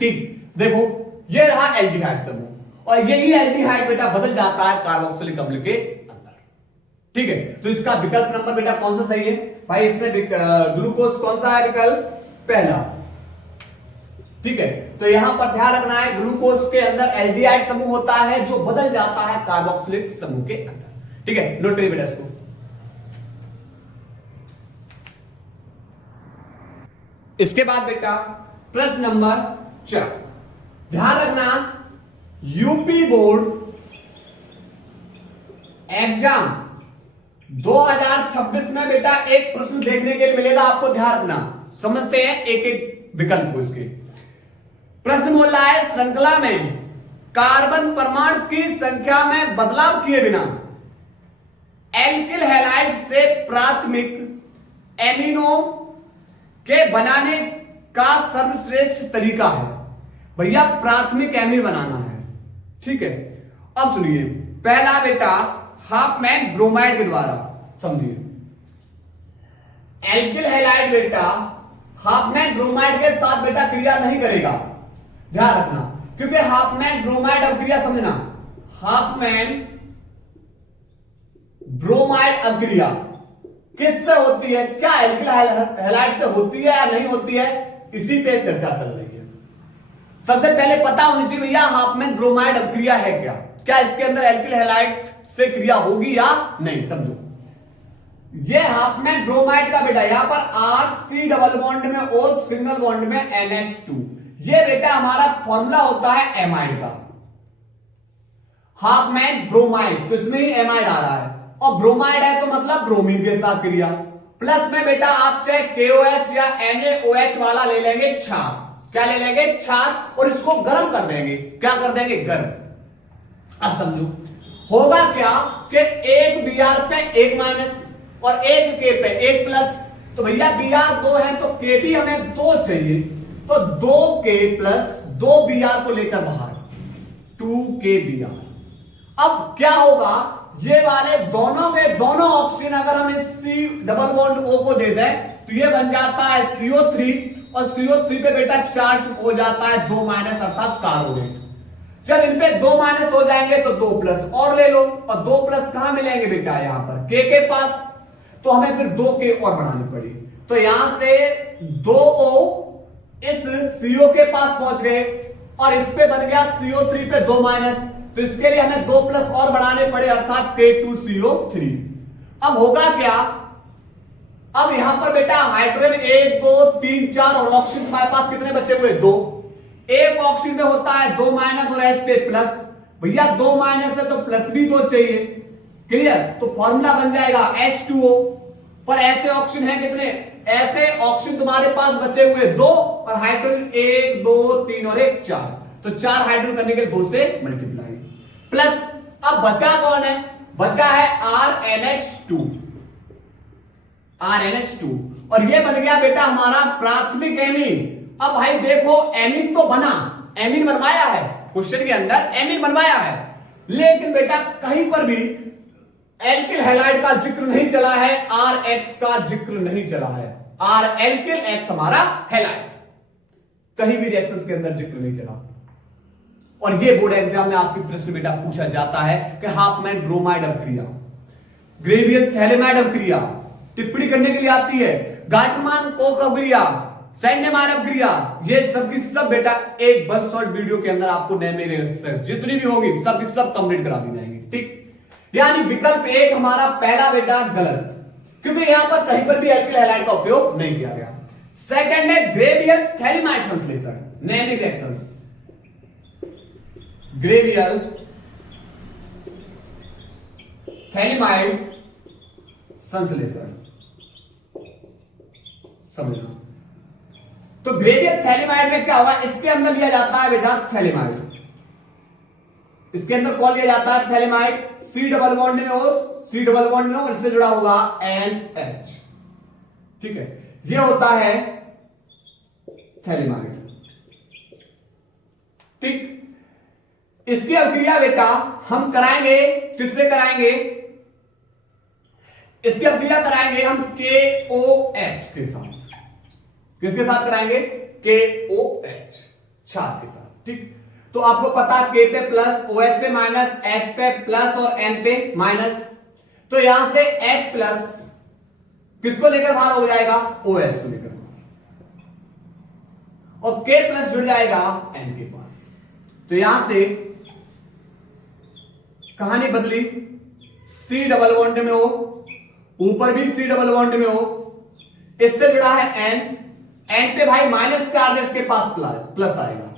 ठीक, देखो ये रहा एल्डिहाइड समूह और यही एल्डिहाइड बेटा बदल जाता है कार्बोक्सिलिक अम्ल के अंदर। ठीक है, तो इसका विकल्प नंबर बेटा कौन सा सही है? भाई इसमें ग्लूकोज कौन सा है विकल्प? पहला। ठीक है, तो यहां पर ध्यान रखना है, ग्लूकोज के अंदर एल्डिहाइड समूह होता है जो बदल जाता है कार्बोक्सिलिक समूह के अंदर। ठीक है, नोट करिए बेटा इसको। इसके बाद बेटा प्रश्न नंबर 4, ध्यान रखना, यूपी बोर्ड एग्जाम 2026 में बेटा एक प्रश्न देखने के लिए मिलेगा आपको, ध्यान रखना। समझते हैं एक एक विकल्प को। इसके प्रश्न बोल रहा है, श्रृंखला में कार्बन परमाणु की संख्या में बदलाव किए बिना एल्किल हैलाइड से प्राथमिक एमिनो के बनाने का सर्वश्रेष्ठ तरीका है। भैया प्राथमिक एमिन बनाना है। ठीक है, अब सुनिए, पहला बेटा हाफमैन ब्रोमाइड के द्वारा, समझिए एल्किल हैलाइड बेटा हाफमैन ब्रोमाइड के साथ बेटा क्रिया नहीं करेगा, ध्यान रखना, क्योंकि हाफमैन ब्रोमाइड अभिक्रिया समझना, हाफमैन ब्रोमाइड अभिक्रिया किससे होती है? क्या एल्किल हैलाइड से होती है या नहीं होती है? इसी पे चर्चा चल रही है। सबसे पहले पता होनी चाहिए भैया हाफमैन ब्रोमाइड अभिक्रिया है क्या, क्या इसके अंदर एल्किल हैलाइड से क्रिया होगी या नहीं। समझो, ये हाफमैन ब्रोमाइड का बेटा यहां पर RC डबल बॉन्ड में O सिंगल बॉन्ड में NH2, ये बेटा हमारा फॉर्मूला होता है एमाइड का, हाफमैन ब्रोमाइड, तो इसमें ही एमाइड आ रहा है और ब्रोमाइड है तो मतलब ब्रोमीन के साथ क्रिया। प्लस में बेटा आप चाहे KOH या NaOH वाला ले लेंगे क्षार, क्या ले लेंगे? क्षार, और इसको गर्म कर देंगे, क्या कर देंगे? गर्म। अब समझो होगा क्या कि एक Br पे 1 माइनस और एक K पे 1 प्लस, तो भैया Br 2 है तो K भी हमें 2 चाहिए, तो 2K प्लस 2 Br को लेकर बाहर 2K Br। अब क्या होगा, ये वाले दोनों में दोनों ऑक्सीजन अगर हम इस C डबल बॉन्ड O को दे दें तो ये बन जाता है CO3 और CO3 पे बेटा चार्ज हो जाता है 2 माइनस अर्थात कार्बोनेट। जब इन पे 2 माइनस हो जाएंगे तो 2 प्लस और ले लो, और 2 प्लस कहां मिलेंगे बेटा यहां पर K के पास, तो हमें फिर 2 K और बढ़ानी पड़ी, तो यहां से 2O इस CO के पास पहुंच गए और इस पे बन गया CO3 पे 2 माइनस, तो इसके लिए हमें 2 प्लस और बढ़ाने पड़े अर्थात K2CO3। अब होगा क्या, अब यहां पर बेटा हाइड्रोजन 1 2 3 4 और ऑक्सीजन तुम्हारे पास कितने बचे हुए 2, एक ऑक्सीजन में होता है 2 माइनस और H पे प्लस, भैया 2 माइनस है तो प्लस भी 2 चाहिए, क्लियर, तो फॉर्मूला बन जाएगा H2O। पर ऐसे ऑक्सीजन है कितने, ऐसे ऑक्सीजन तुम्हारे पास बचे हुए 2 और हाइड्रोजन 1 2 3 और 1 4, तो 4 हाइड्रोजन करने के 2 से मल्टीप्लाई प्लस, अब बचा कौन है, बचा है RNH2, RNH2, और ये बन गया बेटा हमारा प्राथमिक एमीन। अब भाई देखो एमीन तो बना, एमीन बनवाया है, क्वेश्चन के अंदर एमीन बनवाया है, लेकिन बेटा कहीं पर भी एल्किल हैलाइड का जिक्र नहीं चला है, RX का जिक्र नहीं चला है, R एल्किल X हमारा हैलाइड, कहीं भी रिएक्शंस के अंदर जिक्र नहीं चला। और ये बोर्ड एग्जाम में आपकी प्रश्न बेटा पूछा जाता है कि हाफमैन ब्रोमाइड अभिक्रिया, ग्रेवियल थैलेमाइड अभिक्रिया टिप्पणी करने के लिए आती है, गार्टमान कोक अभिक्रिया, सैंडेमायर अभिक्रिया, ये सब की सब बेटा एक बस शॉर्ट वीडियो के अंदर आपको नए नए जितनी भी होगी सब की सब कंप्लीट करा दी जाएंगी, ठीक। यानी विकल्प 1 हमारा पहला बेटा गलत, क्योंकि यहां पर कहीं पर भी एल्किल हैलाइड का उपयोग नहीं किया गया। सेकंड है ग्रेवियल थैलेमाइड संश्लेषण, नेमिक रिएक्शंस, ग्रेवियल थैलेमाइड संश्लेषण समझना। तो ग्रेवियल थैलेमाइड में क्या होगा, इसके अंदर लिया जाता है बेटा थैलेमाइड, इसके अंदर कौन लिया जाता है थैलेमाइड, C डबल बॉन्ड में हो, C डबल बॉन्ड में हो, इससे जुड़ा होगा NH, ठीक है, ये होता है थैलेमाइड, ठीक। इसकी अभिक्रिया बेटा हम कराएंगे, किससे कराएंगे, इसकी अभिक्रिया कराएंगे हम KOH के साथ, किसके साथ कराएंगे, KOH क्षार के साथ, ठीक। तो आपको पता K पे प्लस, OH पे माइनस, H पे प्लस और N पे माइनस, तो यहां से H प्लस किसको लेकर बाहर हो जाएगा, OH को लेकर बाहर, और K प्लस जुड़ जाएगा N के पास, तो यहां से कहानी बदली, C डबल बॉन्ड में हो, ऊपर भी C डबल बॉन्ड में हो, इससे जुड़ा है N, N पे भाई माइनस चार्ज है, इसके पास प्लस आएगा,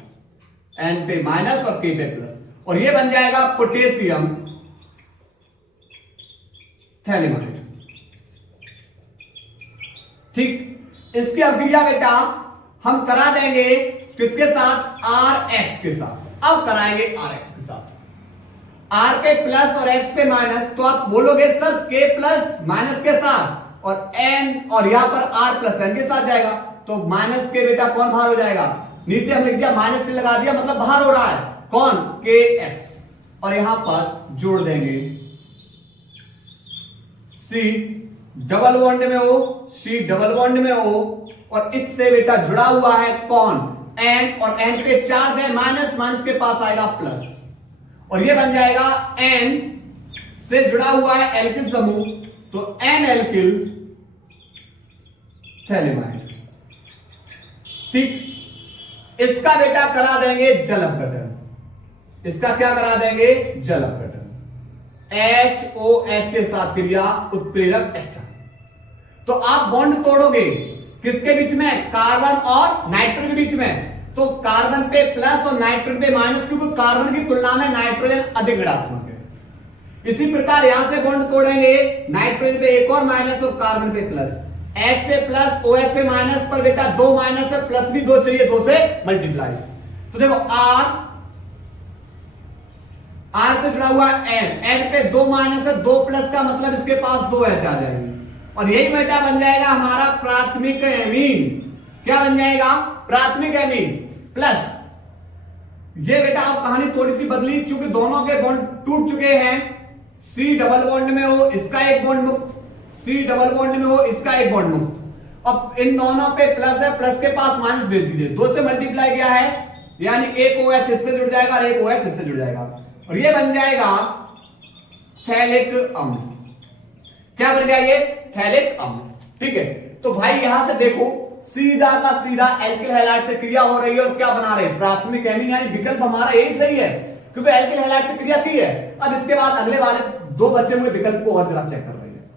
N पे माइनस और K पे प्लस, और ये बन जाएगा पोटेशियम थैलेमाइड, ठीक। इसकी अभिक्रिया बेटा हम करा देंगे किसके साथ, RX के साथ। अब कराएंगे RX के साथ, R पे प्लस और X पे माइनस, तो आप बोलोगे सर K प्लस माइनस के साथ और N, और यहां पर R प्लस N के साथ जाएगा, तो माइनस के बेटा कौन बाहर हो जाएगा, नीचे हम लिख दिया माइनस से लगा दिया, मतलब बाहर हो रहा है कौन, KX, और यहां पर जोड़ देंगे C डबल बॉन्ड में हो, C डबल बॉन्ड में हो, और इससे बेटा जुड़ा हुआ है कौन, N, और N पे चार्ज है माइनस, माइनस के पास आएगा प्लस, और ये बन जाएगा N से जुड़ा हुआ है एल्किल समूह, तो N एल्किल थैलेमाइड, ठीक। इसका बेटा करा देंगे जल अपघटन, इसका क्या करा देंगे, जल अपघटन, HOH के साथ क्रिया उत्प्रेरक H, तो आप बॉन्ड तोड़ोगे किसके बीच में, कार्बन और नाइट्रोजन के बीच में, तो कार्बन पे प्लस और नाइट्रोजन पे माइनस, क्योंकि कार्बन की तुलना में नाइट्रोजन अधिक ऋणात्मक है। इसी प्रकार यहां से बॉन्ड तोड़ेंगे, नाइट्रोजन पे एक और माइनस और कार्बन पे प्लस, H पे प्लस OH पे माइनस, पर बेटा 2 माइनस है, प्लस भी 2 चाहिए, 2 से मल्टीप्लाई, तो देखो R से जुड़ा हुआ N पे 2 माइनस है, 2 प्लस का मतलब इसके पास 2 H आ जाएगी, और यही बेटा बन जाएगा हमारा प्राथमिक एमीन, क्या बन जाएगा, प्राथमिक एमीन प्लस, ये बेटा अब कहानी थोड़ी सी बदली, चूंकि दोनों के बॉन्ड टूट चुके हैं, C डबल बॉन्ड में हो, इसका एक बॉन्ड मुक्त, C डबल बॉन्ड में हो, इसका एक बॉन्ड मुक्त, अब इन दोनों पे प्लस है, प्लस के पास माइनस भेज दीजिए, 2 से मल्टीप्लाई किया है यानी एक OH इससे जुड़ जाएगा और एक OH इससे जुड़ जाएगा और ये बन जाएगा थैलिक अम्ल। क्या बन गया ये? थैलिक अम्ल। ठीक है, तो भाई यहां से देखो सीधा का सीधा एल्किल हैलाइड से क्रिया हो रही है और क्या बना रहे हैं? प्राथमिक एमीन, यानी विकल्प हमारा यही सही है क्योंकि एल्किल हैलाइड से क्रिया की है। अब इसके बाद अगले वाले 2 बचे हुए विकल्प को और जरा चेक कर रहे हैं।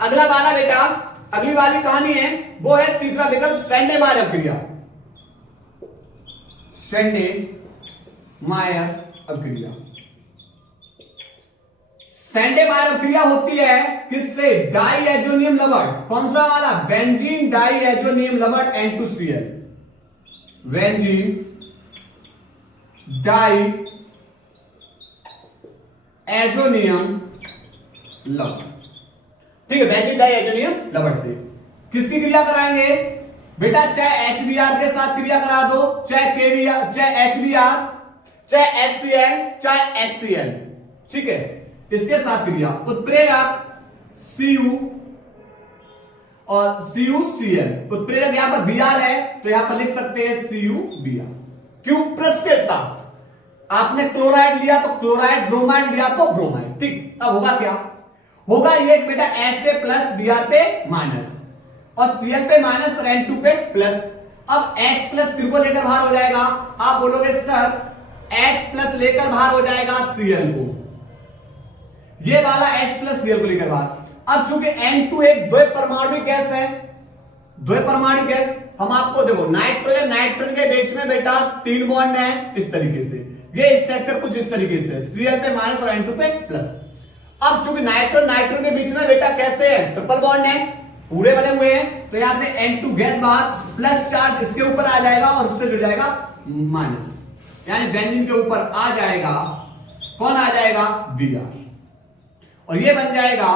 अगला वाला बेटा, अगली वाली कहानी है वो है तीसरा विकल्प सैंडे-मायर अभिक्रिया। सैंडे-मायर अभिक्रिया, सैंडे-मायर अभिक्रिया होती है किससे? डाइएजोनियम लवण। कौन सा वाला? बेंजीन डाइएजोनियम लवण N2Cl, बेंजीन डाइएजोनियम लवण। ठीक है, बेंजीन डाइएजोनियम लवण से किसकी क्रिया कराएंगे बेटा? चाहे HBr के साथ क्रिया करा दो, चाहे KBr, चाहे HBr, चाहे HCl, चाहे HCl। ठीक है, इसके साथ क्रिया उत्प्रेरक Cu और CuCl। उत्प्रेरक यहां पर Br है तो यहां पर लिख सकते हैं CuBr। क्यों? प्लस के साथ आपने क्लोराइड लिया तो क्लोराइड, ब्रोमाइड लिया तो ब्रोमाइड। ठीक, अब होगा क्या? होगा ये बेटा H पे प्लस, Br पे माइनस और Cl पे माइनस और N2 पे प्लस। अब H प्लस किसको लेकर बाहर हो जाएगा? आप बोलोगे सर H प्लस लेकर बाहर हो जाएगा Cl को, ये वाला H प्लस Cl को लेकर बाहर। अब चूंकि N2 एक द्वै परमाणु गैस है, द्वै परमाणु गैस, हम आपको देखो नाइट्रोजन नाइट्रोजन के बीच में बेटा 3 बॉन्ड है इस तरीके से, ये स्ट्रक्चर कुछ इस तरीके से, Cl पे माइनस और N2 पे प्लस। अब चूंकि नाइट्रोजन नाइट्रोजन के बीच में बेटा कैसे है? ट्रिपल बॉन्ड है, पूरे बने हुए हैं, तो यहां से N2 गैस बाहर, प्लस चार्ज इसके ऊपर आ जाएगा और उससे जुड़ जाएगा माइनस, यानी बेंजीन के ऊपर आ जाएगा कौन? आ जाएगा Br और ये बन जाएगा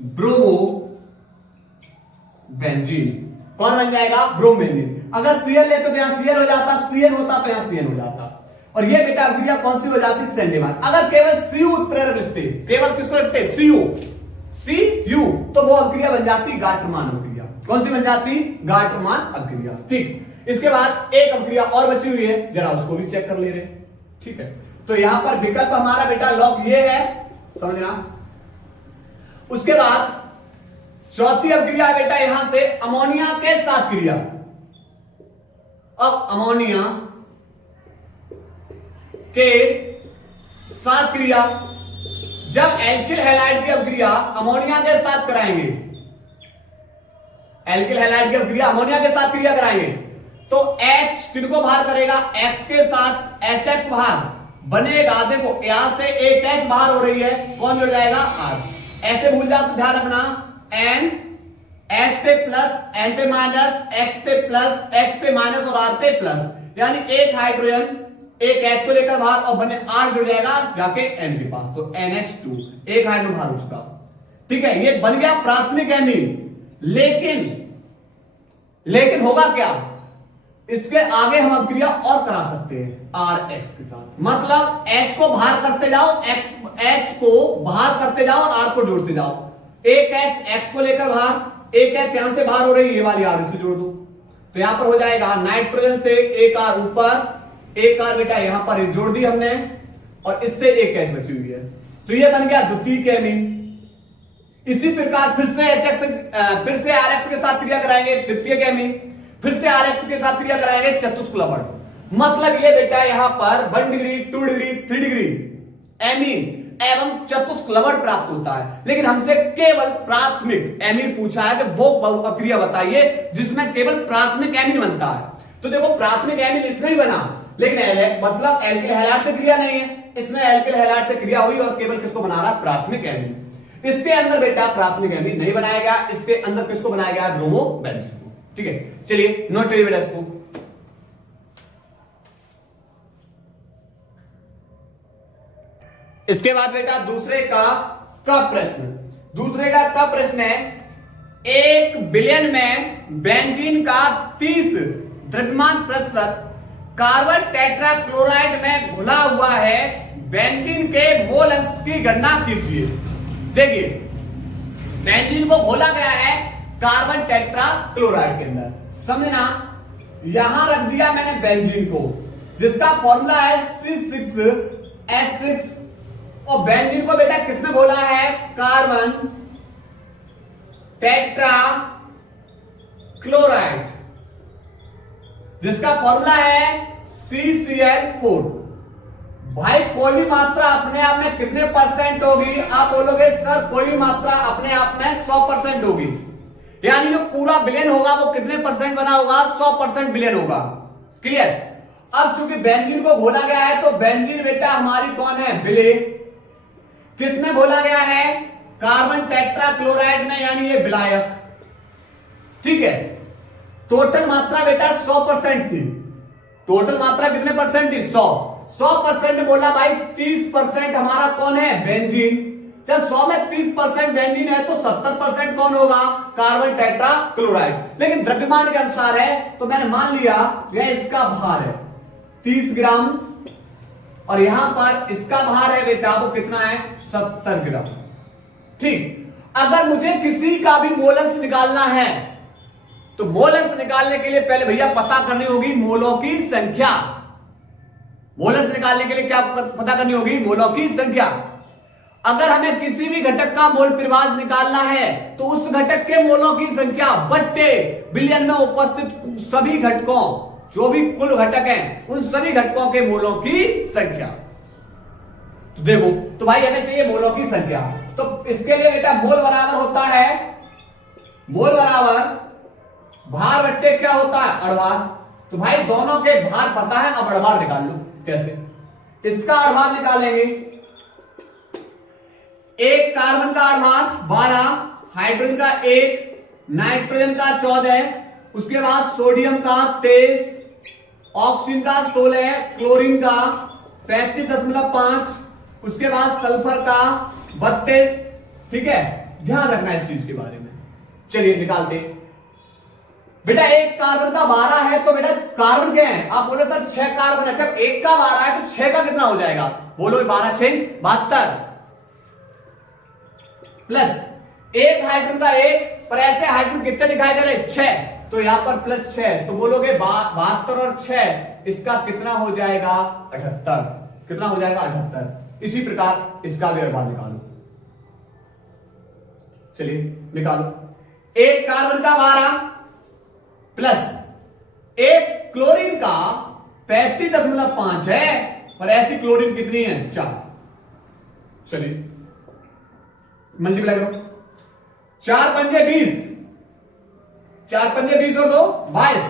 ब्रोमो बेंजीन। कौन बन जाएगा? ब्रोमोबेंजीन। अगर Cl लेते तो यहां Cl हो जाता, Cn होता तो यहां Cn हो जाता और ये बेटा अभिक्रिया कौन सी हो जाती? सैंडे-मायर। अगर केवल Cu उत्प्रेरक लिखते, केवल किसको लिखते? Cu, तो वो अभिक्रिया बन जाती गाल्टरमान अभिक्रिया। कौन सी बन जाती? गाल्टरमान अभिक्रिया। ठीक, इसके बाद एक अभिक्रिया और बची हुई है, जरा उसको भी चेक कर ले रहे। ठीक है, तो यहां पर विकल्प हमारा बेटा लॉक ये है, समझना। उसके बाद चौथी अभिक्रिया बेटा यहां से अमोनिया के साथ क्रिया। अब अमोनिया के साथ क्रिया, जब एल्किल हैलाइड की अभिक्रिया अमोनिया के साथ कराएंगे, एल्किल हैलाइड की अभिक्रिया अमोनिया के साथ क्रिया कराएंगे तो H किनको बाहर करेगा? X के साथ HX बाहर बनेगा। देखो यहां से एक H बाहर हो रही है, कौन जुड़ जाएगा? R। ऐसे भूल जाओ तो ध्यान रखना, N H पे प्लस, N पे माइनस, X पे प्लस, X पे माइनस और R पे प्लस, यानी एक हाइड्रोजन एक H को लेकर बाहर और बने R जुड़ जाएगा जाके N के पास, तो NH2, एक हाइड्रोजन बाहर हो चुका। ठीक है, ये बन गया प्राथमिक एमीन। लेकिन होगा क्या? इसके आगे हम अभिक्रिया और करा सकते हैं RX के साथ, मतलब H को बाहर करते जाओ, H को बाहर करते जाओ और R को जोड़ते जाओ। एक H X को लेकर बाहर, एक H यहां से बाहर हो रही है, ये वाली R से जोड़ दो, तो यहां पर हो जाएगा नाइट्रोजन से एक R ऊपर, एक R बेटा यहां पर जोड़ दी हमने और इससे एक H बची हुई है, तो ये बन गया द्वितीयक एमीन। इसी प्रकार फिर से RX के साथ क्रिया कराएंगे तृतीयक एमीन, फिर से RX के साथ क्रिया कराएंगे चतुष्क लवण। मतलब ये बेटा यहां पर 1 डिग्री 2 डिग्री 3 डिग्री एमीन एवं चतुष्क लवण प्राप्त होता है। लेकिन हमसे केवल प्राथमिक एमीन पूछा है कि वो प्रक्रिया बताइए जिसमें केवल प्राथमिक एमीन बनता है। तो देखो प्राथमिक एमीन इसमें ही बना, लेकिन मतलब एल्किल हैलाइड से क्रिया नहीं है, इसमें एल्किल हैलाइड से क्रिया हुई और केवल किसको बना रहा? प्राथमिक एमीन। इसके अंदर बेटा प्राथमिक एमीन नहीं बनाया गया, इसके अंदर किसको बनाया गया? ब्रोमो बेंजीन को। ठीक है, चलिए नोट करिए बेटा इसको। इसके बाद बेटा दूसरे का प्रश्न है 1 बिलियन में बेंजीन का 30 द्रव्यमान प्रतिशत कार्बन टेट्रा क्लोराइड में घुला हुआ है, बेंजीन के मोल अंश की गणना कीजिए। देखिए बेंजीन को घोला गया है कार्बन टेट्रा क्लोराइड के अंदर, समझना। यहां रख दिया मैंने बेंजीन को, जिसका फॉर्मूला है C6H6, और बेंजीन को बेटा किसमें बोला है? कार्बन टेट्रा क्लोराइड, जिसका फॉर्मूला है CCl4। भाई कोई भी मात्रा अपने आप में कितने परसेंट होगी? आप बोलोगे सर कोई भी मात्रा अपने आप में 100% होगी, यानी जो पूरा बिलियन होगा वो कितने परसेंट बना होगा? 100% बिलियन होगा। क्लियर? अब चूंकि बेंजीन को घोला गया है, तो बेंजीन बेटा हमारी कौन है? विलेय। किसमें घोला गया है? कार्बन टेट्रा क्लोराइड में, यानी ये विलायक। ठीक है, टोटल मात्रा बेटा 100% थी। टोटल मात्रा कितने परसेंट थी? 100% बोला भाई 30% हमारा कौन है? बेंजीन। जब 100 में 30% बेंजीन है तो 70% कौन होगा? Carbon tetra chloride. लेकिन द्रव्यमान के अनुसार है, तो मैंने मान लिया यह इसका भार है 30 ग्राम, और यहां पर इसका भार है बेटा वो कितना है? 70 ग्राम। ठीक, अगर मुझे किसी का भी मोलस निकालना है, तो मोलस निकालने के लिए पहले भैया पता करनी होगी मोलों की संख्या। मोलस निकालने के लिए क्या पता करनी होगी? मोलों की संख्या। अगर हमें किसी भी घटक का मोल परिभाष निकालना है, तो उस घटक के मोलों की संख्या बट्टे बिलियन में उपस्थित सभी घटकों, जो भी कुल घटक हैं, उन सभी घटकों के मोलों की संख्या। तो देखो, तो भाई हमें चाहिए मोलों की संख्या। तो इसके लिए बेटा मोल बराबर होता है, मोल बराबर भार बट्टे क्या होता है? अड़भार। तो भाई दोनों के भार पता है, अब अड़भार निकाल लो। कैसे? इसका अड़भार निकालेंगे। एक कार्बन का अड़भार 12, हाइड्रोजन का 1, नाइट्रोजन का 14, उसके बाद सोडियम का 23, ऑक्सीजन का 16, क्लोरीन का 35.5, उसके बाद सल्फर का 32। ठीक है, ध्यान रखना है इस चीज के बारे में। चलिए निकालते। बेटा एक कार्बन का 12 है, तो बेटा कार्बन क्या है? आप बोले सर 6 कार्बन है। जब एक का 12 है तो 6 का कितना हो जाएगा? बोलो 12 6 72, प्लस एक हाइड्रोजन का 1, पर ऐसे हाइड्रोजन कितने दिखाई दे रहे? 6, तो यहां पर प्लस 6, तो बोलोगे 72 और 6, इसका कितना हो जाएगा? 78। कितना हो जाएगा? 78। इसी प्रकार इसका भी अड़भार निकालो। चलिए निकालो। एक कार्बन का 12 प्लस एक क्लोरीन का 35.5 है, और ऐसी क्लोरीन कितनी है? 4। चलिए मल्टीप्लाई करो। 4 पंजे 20, 4 पंजे 20 और 2 22,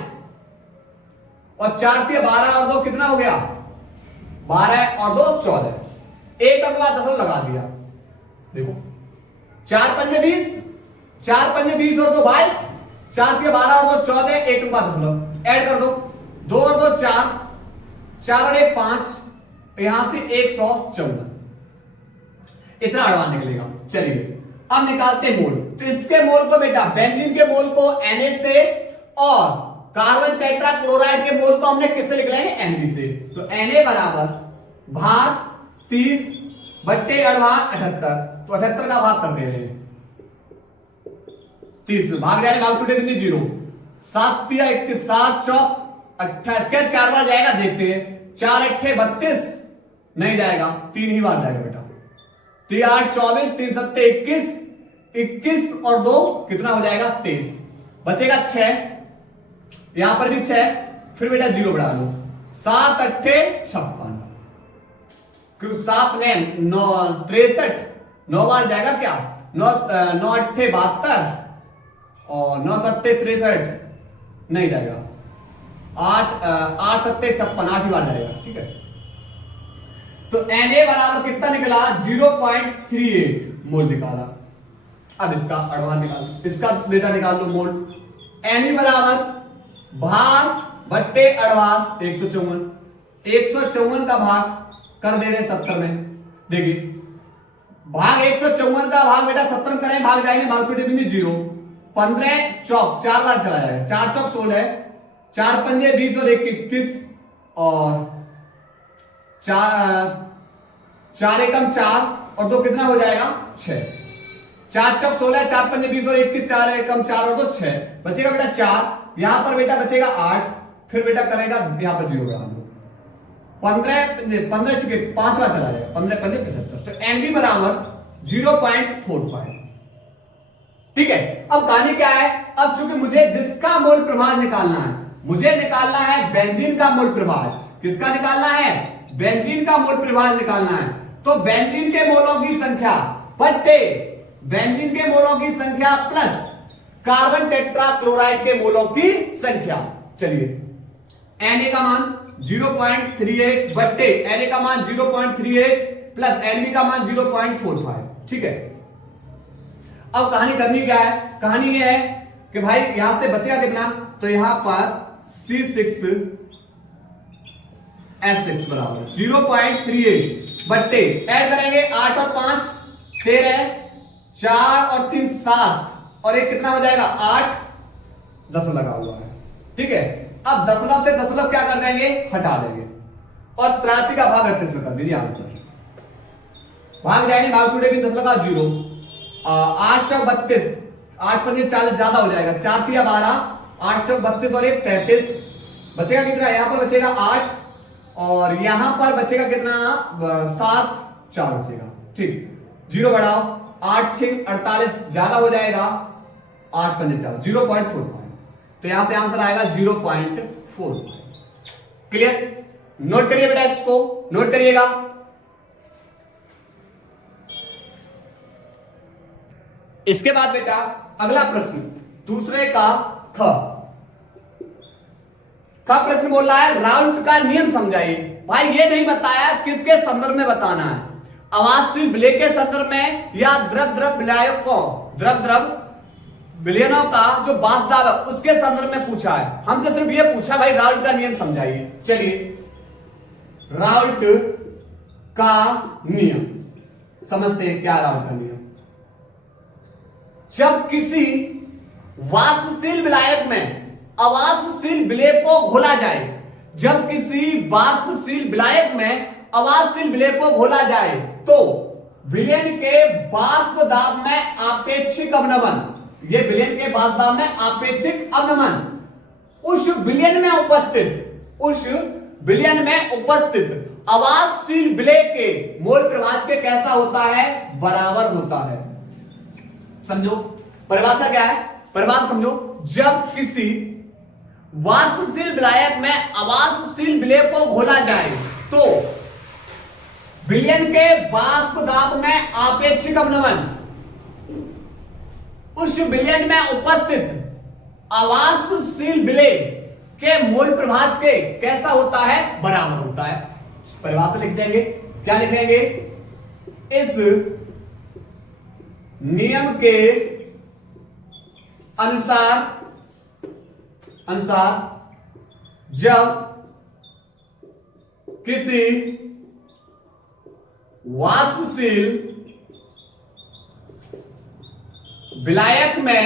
और 4 के 12 और 2 कितना हो गया? 12 और 2 14। एक अगला दशमलव लगा दिया। देखो 4 पंजे 20, 4 पंजे 20 और 2 22, 4 के 12 और 2 14, एक अगला दशमलव ऐड कर दो। 2 और 2 4, 4 और 1 5, यहां से 154। इतना अड़भार निकलेगा। चलिए अब निकालते मोल। तो इसके मोल को बेटा, बेंजीन के मोल को Na से, और कार्बन टेट्रा क्लोराइड के मोल को हमने किससे लिख लेंगे? Nb से। तो Na बराबर भार 30 बट्टे अड़भार 78, तो 78 का भाग कर दे रहे हैं 30 में, भाग जाएगा भाग टूटे बिंदु 0, 7 3 21, 7 चौक 28, क्या 4 बार जाएगा? देखते हैं। 4 8 32, नहीं जाएगा, 3 ही बार जाएगा बेटा। 3 8 24, 3 7 21, 21 और 2 कितना हो जाएगा? 23, बचेगा 6, यहां पर भी 6, फिर बेटा 0 बढ़ा लो। 7 8 56, क्यों 7 ने 9 63, 9 बार जाएगा क्या? 9 8 72, और 9 7 63, नहीं जाएगा। 8 8 7 56, 8 ही बार जाएगा। ठीक है, तो Na बराबर कितना निकला? 0.38 मोल निकाला। अब इसका अड़भार निकाल, इसका डेटा निकाल लो मोल। Ne बराबर भार बट्टे अड़भार 154, 154 का भाग कर दे रहे 70 में। देखिए भाग 154 का भाग बेटा 70 करें, भाग जाएंगे, भाग टूटे बिंदु 0, 15 चौक 4 बार चला जाएगा, 4 चौक 16, 4 पंजे 20 और 1 21, और 4 एकम 4 और 2 कितना हो जाएगा? 6। 4 चौक 16, 4 पंजे 20 और 21, 4 है कम 4 और 2 6, बचेगा बेटा 4, यहां पर बेटा बचेगा 8, फिर बेटा करेगा यहां पर 0 बढ़ा दो, 15 चुके 5 बार चला जाएगा, 15 पंजे 75, तो एनबी बराबर 0.45। ठीक है, अब कहानी क्या है, अब चूंकि मुझे जिसका मोल प्रभाज निकालना है, मुझे निकालना है बेंजीन का मोल प्रभाज। किसका निकालना है, बेंजीन का मोल प्रभाज निकालना है। तो बेंजीन के मोलों की संख्या बट्टे बेंजीन के मोलों की संख्या प्लस कार्बन टेट्राक्लोराइड के मोलों की संख्या। चलिए Na का मान 0.38 बट्टे Na का मान 0.38 प्लस Nb का मान 0.45। ठीक है, अब कहानी करनी क्या है, कहानी ये है कि भाई यहां से बचेगा कितना, तो यहां पर C6H6 बराबर 0.38 बट्टे ऐड करेंगे 8 और 5 13, 4 और 3 7 और एक कितना हो जाएगा 8, दशमलव लगा हुआ है। ठीक है, अब दशमलव से दशमलव क्या कर देंगे, हटा देंगे और 83 का भाग 38 में कर दीजिए आंसर। भाग जाएंगे, भाग टूटे भी दशमलव का 0, 8 चौक 32, 8 पंजे 40 ज्यादा हो जाएगा, 4 तिया 12, 8 चौक 32 और 1 33, बचेगा कितना, यहां पर बचेगा 8 और यहां पर बचेगा कितना 7, 4 बचेगा। ठीक, 0 बढ़ाओ, 8 6 48 ज्यादा हो जाएगा, 8 पंजे 4 0.45, तो यहां से आंसर आएगा 0.45। क्लियर, नोट करिए बेटा, इसको नोट करिएगा। इसके बाद बेटा अगला प्रश्न दूसरे का का प्रश्न बोल रहा है राउल्ट का नियम समझाइए। भाई ये नहीं बताया किसके संदर्भ में बताना है, आवाजशील विलय के संदर्भ में या द्रव द्रव विलायक को द्रव द्रव विलयनों का जो बासदाव है उसके संदर्भ में पूछा है। हमसे सिर्फ ये पूछा भाई राउल्ट का नियम समझाइए। चलिए राउल्ट का नियम समझते हैं, क्या राउल्ट का नियम। जब किसी वाष्पशील विलायक में अवाष्पशील विलय को घोला जाए, जब किसी वाष्पशील विलायक में अवाष्पशील विलय को घोला जाए तो विलयन के वाष्प दाब में आपेक्षिक अवनमन, ये विलयन के वाष्प दाब में आपेक्षिक अवनमन उस विलयन में उपस्थित अवाष्पशील विलय के मोल प्रभाज के कैसा होता है, बराबर होता है। समझो परिभाषा क्या है, परिभाषा समझो। जब किसी वाष्पशील विलायक में अवाष्पशील विलय को घोला जाए तो विलयन के वाष्प दाब में आपेक्षिक अवनमन उस विलयन में उपस्थित अवाष्पशील विलय के मोल प्रभाज के कैसा होता है, बराबर होता है। परिभाषा लिख देंगे, क्या लिखेंगे, इस नियम के अनुसार जब किसी वाष्पशील विलायक में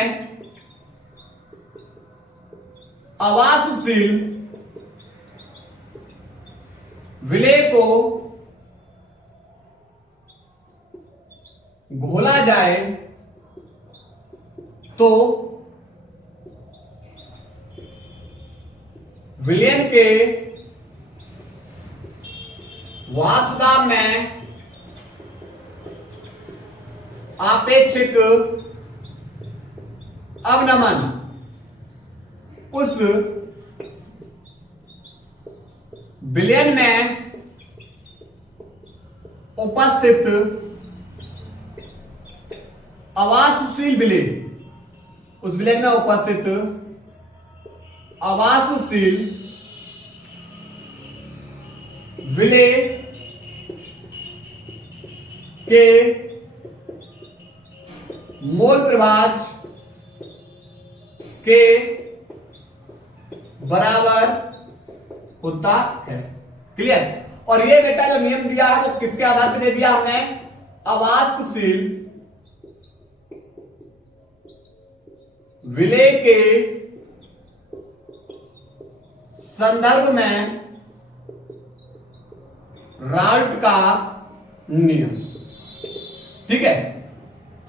अवाष्पशील विलय को घोला जाए तो विलयन के वाष्प दाब में आपेक्षिक अवनमन उस विलयन में उपस्थित अवाष्पशील विलय, उस विलयन में उपस्थित अवाष्पशील विलय के मोल प्रभाज के बराबर होता है। क्लियर। और ये बेटा जो नियम दिया है वो किसके आधार पर दे दिया हमने, अवाष्पशील विलय के संदर्भ में राल्ट का नियम। ठीक है।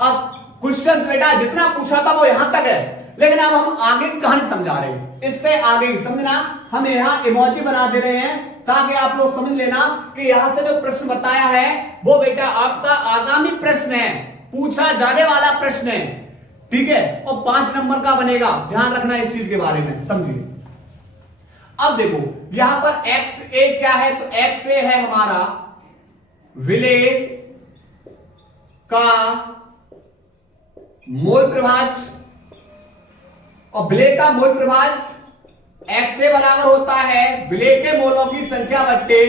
अब क्वेश्चंस बेटा जितना पूछा था वो यहां तक है, लेकिन अब हम आगे की कहानी समझा रहे हैं। इससे आगे समझना, हम यहां इमोजी बना दे रहे हैं ताकि आप लोग समझ लेना कि यहां से जो प्रश्न बताया है वो बेटा आपका आगामी प्रश्न है, पूछा जाने वाला प्रश्न है, ठीक है, और 5 नंबर का बनेगा। ध्यान रखना इस चीज के बारे में, समझिए। अब देखो यहां पर एक्स ए क्या है, तो एक्स ए है हमारा विलेय का मोल प्रभाज, और विलेय का मोल प्रभाज एक्स ए बराबर होता है विलेय के मोलों की संख्या बट्टे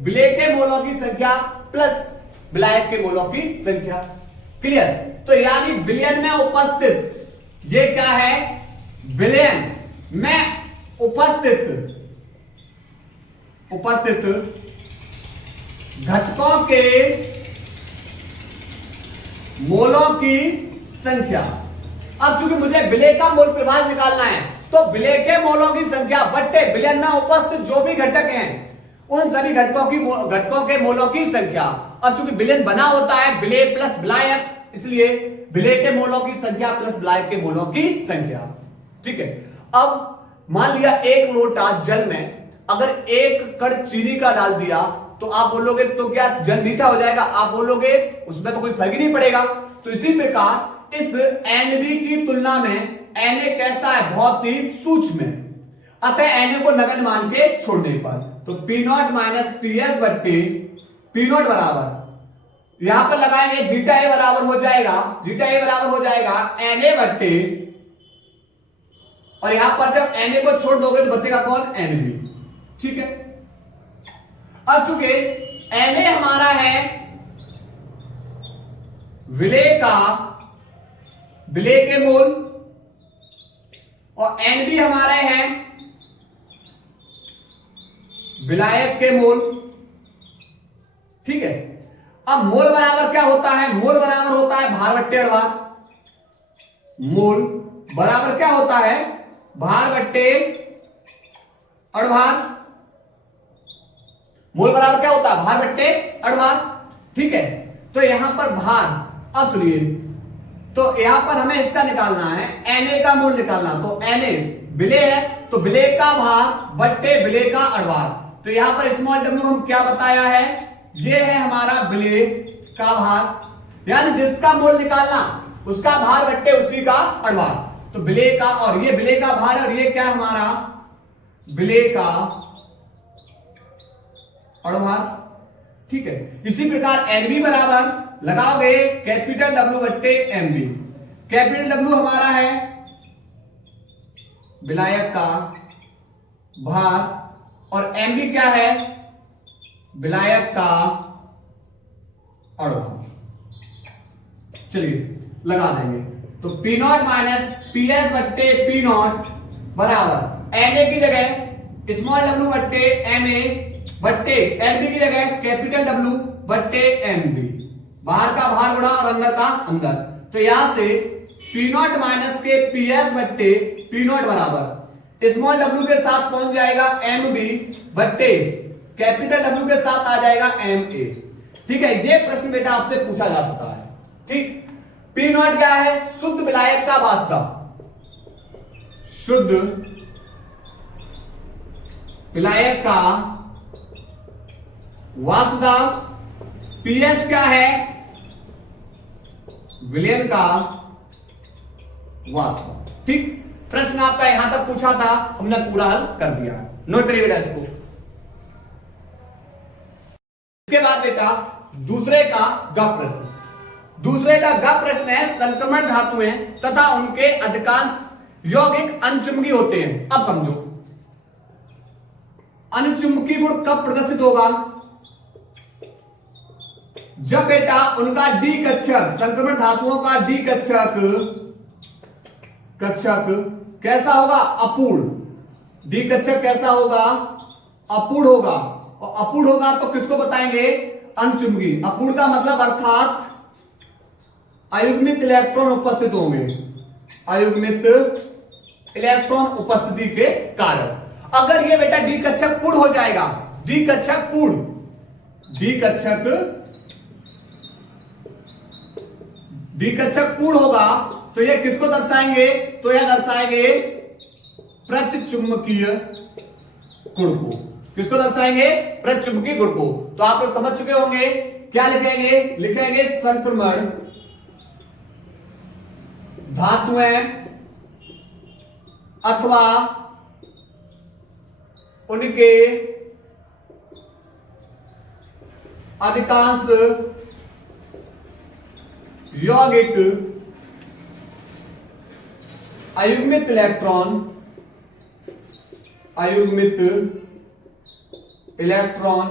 विलेय के मोलों की संख्या प्लस विलायक के मोलों की संख्या। क्लियर? तो यानी विलयन में उपस्थित, ये क्या है, विलयन में उपस्थित घटकों के मोलों की संख्या। अब चूंकि मुझे विलेय का मोल प्रभाज निकालना है, तो विलेय के मोलों की संख्या बट्टे विलयन में उपस्थित जो भी घटक हैं उन सभी घटकों के मोलों की संख्या। अब चूंकि विलयन बना होता है विलेय प्लस विलायक, इसलिए विलेय के मोलों की संख्या प्लस विलायक के मोलों की संख्या। ठीक है, अब मान लिया 1 लोटा जल में अगर 1 कण चीनी का डाल दिया तो आप बोलोगे तो क्या जल मीठा हो जाएगा? आप बोलोगे उसमें तो कोई फर्क ही नहीं पड़ेगा। तो इसी प्रकार इस NB की तुलना में Na कैसा है, बहुत ही सूक्ष्म है, अतः Na को नगण्य मान के छोड़ने पर तो P0 माइनस PS बट्टे P0 बराबर, यहां पर लगाएंगे जीटा ए बराबर हो जाएगा Na बट्टे, और यहां पर जब Na को छोड़ दोगे तो बचेगा कौन, NB। ठीक है, अब चूंकि Na हमारा है विलेय के मोल और NB हमारे हैं विलायक के मोल। ठीक है, अब मोल बराबर क्या होता है, मोल बराबर होता है भार बट्टे अड़भार। मोल बराबर क्या होता है, भार बट्टे अड़भार। मोल बराबर क्या होता है, भार बट्टे अड़भार। ठीक है, तो यहां पर भार, अब सुनिए, तो यहां पर हमें इसका निकालना है, Na का मोल निकालना। तो Na विलेय है तो विलेय का भार बट्टे विलेय का अड़भार। तो यहां पर स्मॉल w हम क्या बताया है, ये है हमारा विलेय का भार, यानी जिसका मोल निकालना उसका भार बट्टे उसी का अड़भार। तो विलेय का, और ये विलेय का भार और ये क्या हमारा विलेय का अड़भार। ठीक है, इसी प्रकार NB बराबर लगाओगे कैपिटल W बट्टे MB। कैपिटल W हमारा है विलायक का भार और MB क्या है, विलायक का अड़भार। चलिए लगा देंगे, तो P0 माइनस PS बट्टे P0 बराबर Na की जगह स्मॉल w बट्टे MA बट्टे MB की जगह कैपिटल W बट्टे MB। बाहर का बाहर बढ़ा और अंदर का अंदर, तो यहां से P0 माइनस के PS बट्टे P0 बराबर स्मॉल w के साथ पहुंच जाएगा MB बट्टे कैपिटल W के साथ आ जाएगा MA। ठीक है, ये प्रश्न बेटा आपसे पूछा जा सकता है। ठीक, P0 क्या है, शुद्ध विलायक का वास्तव, शुद्ध विलायक का वास्तव। PS क्या है, विलयन का वास्तव। ठीक, प्रश्न आपका यहां तक पूछा था, हमने पूरा हल कर दिया। नोट करिए बेटा इसको। इसके बाद बेटा दूसरे का ग प्रश्न। दूसरे का ग प्रश्न है संक्रमण धातुएं तथा उनके अधिकांश यौगिक अनचुंबकीय होते हैं। अब समझो, अनचुंबकीय गुण कब प्रदर्शित होगा, जब बेटा उनका डी कक्षक, संक्रमण धातुओं का डी कक्षक कैसा होगा, अपूर्ण। डी कक्षक कैसा होगा, अपूर्ण होगा, और अपूर्ण होगा तो किसको बताएंगे, अनचुंबकीय। अपूर्ण का मतलब अर्थात अयुग्मित इलेक्ट्रॉन उपस्थित होंगे, अयुग्मित इलेक्ट्रॉन उपस्थिति के कारण। अगर ये बेटा डी कक्षक पूर्ण हो जाएगा, डी कक्षक पूर्ण, डी कक्षक द्विकक्षक पूर्ण होगा तो यह किसको दर्शाएंगे, तो यह दर्शाएंगे प्रतिचुंबकीय गुण को। किसको दर्शाएंगे, प्रतिचुंबकीय गुण को। तो आप लोग समझ चुके होंगे, क्या लिखेंगे, लिखेंगे संक्रमण धातुएं अथवा उनके अधिकांश यौगिक अयुग्मित इलेक्ट्रॉन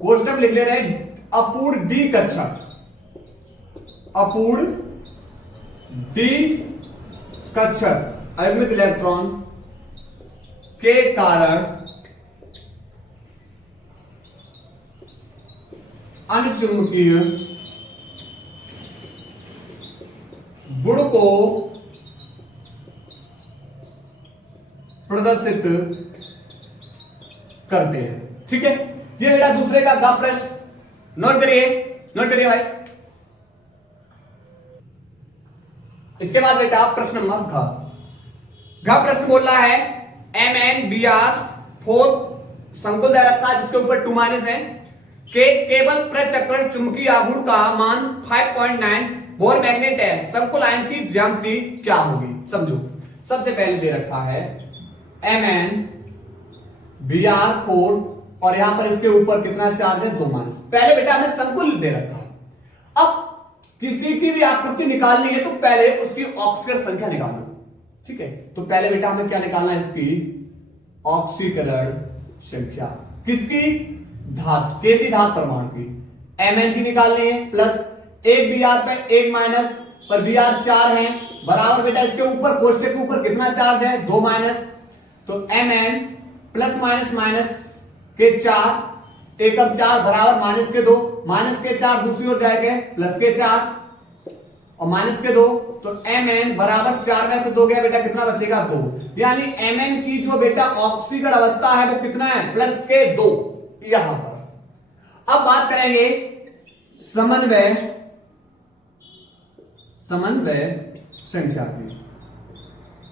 कोष्टक लिख ले रहे हैं, अपूर्ण द्विकक्षक, अपूर्ण द्विकक्षक अयुग्मित इलेक्ट्रॉन के कारण अनचुंबकीय गुण को प्रदर्शित करते हैं। ठीक है, ये बेटा दूसरे का ग प्रश्न नोट करिए, नोट करिए भाई। इसके बाद बेटा प्रश्न नंबर घ प्रश्न बोल रहा है MnBr4 संकुल दे रखा है जिसके ऊपर 2 माइनस है के केवल प्रचक्रण चुंबकीय आघूर्ण का मान 5.9 बोर मैग्नेट है, संकुल आयन की ज्यामिति क्या होगी। समझो, सबसे पहले दे रखा है MnBr4 और यहां पर इसके ऊपर कितना चार्ज है, 2 माइनस। पहले बेटा हमें संकुल दे रखा है। अब किसी की भी आकृति निकालनी है तो पहले उसकी ऑक्सीकरण संख्या निकालो। ठीक है, तो पहले बेटा हमें क्या निकालना है, इसकी ऑक्सीकरण संख्या। किसकी, धातु, केंद्रीय धातु परमाणु की। Mn की निकालनी है, प्लस एक Br पे एक माइनस पर Br 4 है, बराबर बेटा इसके ऊपर कोष्टक के ऊपर कितना चार्ज है, 2 माइनस। तो Mn प्लस माइनस माइनस के 4 एकम 4 बराबर माइनस के 2, माइनस के 4 दूसरी ओर जाएंगे प्लस के 4 और माइनस के 2, तो Mn बराबर 4 में से 2 गया बेटा, कितना बचेगा, 2। यानी Mn की जो बेटा ऑक्सीकरण अवस्था है वो कितना है, प्लस के 2 यहां पर। अब बात करेंगे समन्वय संख्या की,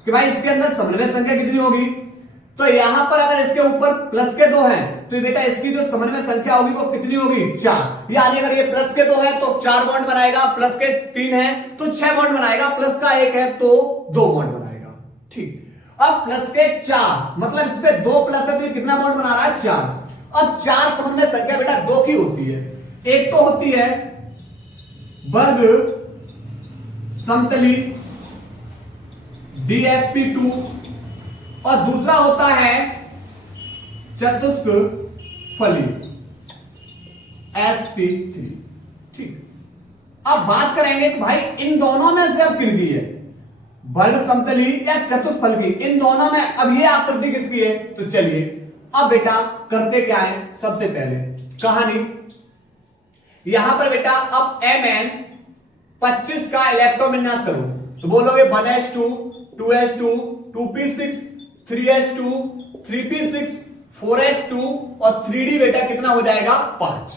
कि भाई इसके अंदर समन्वय संख्या कितनी होगी। तो यहां पर अगर इसके ऊपर प्लस के 2 है तो बेटा इसकी जो समन्वय संख्या होगी वो कितनी होगी, 4। यानी अगर ये प्लस के 2 है तो 4 बॉन्ड बनाएगा, प्लस के 3 है तो 6 बॉन्ड बनाएगा, प्लस का 1 है तो 2 बॉन्ड बनाएगा। ठीक, अब प्लस के 4 मतलब इस पे 2 प्लस है तो ये कितना बॉन्ड बना रहा है, 4। अब 4 समन्वय संख्या बेटा 2 की होती है। एक तो होती है वर्ग समतली DsP2 और दूसरा होता है चतुष्क फली sp3। ठीक, अब बात करेंगे कि भाई इन दोनों में से अब किसकी है, वर्ग समतली या चतुष्फल की, इन दोनों में अब ये आकृति किसकी है। तो चलिए अब बेटा करते क्या है, सबसे पहले कहानी यहां पर बेटा अब Mn 25 का इलेक्ट्रॉन विन्यास करो तो बोलोगे 1s2 2s2 2p6 3s2 3p6 4s2 और 3d बेटा कितना हो जाएगा, 5।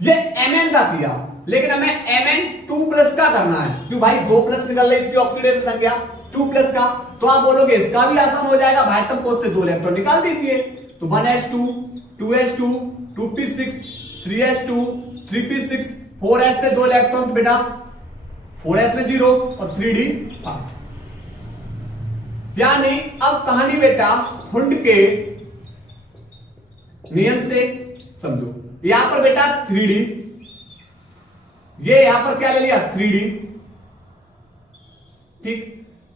ये Mn का किया, लेकिन हमें Mn 2 प्लस का करना है, क्यों भाई 2 प्लस निकल रही इसकी ऑक्सीडेशन संख्या 2 प्लस का। तो आप बोलोगे इसका भी आसान हो जाएगा, भाइतम कोष से 2 इलेक्ट्रॉन निकाल दीजिए। तो 1s2 2s2 2p6 3s2 3p6 4s से 2 इलेक्ट्रॉन बेटा 4s में 0 और 3d 5। यानी अब कहानी बेटा हुंड के नियम से समझो, यहां पर बेटा 3d, ये यहां पर क्या ले लिया 3d। ठीक,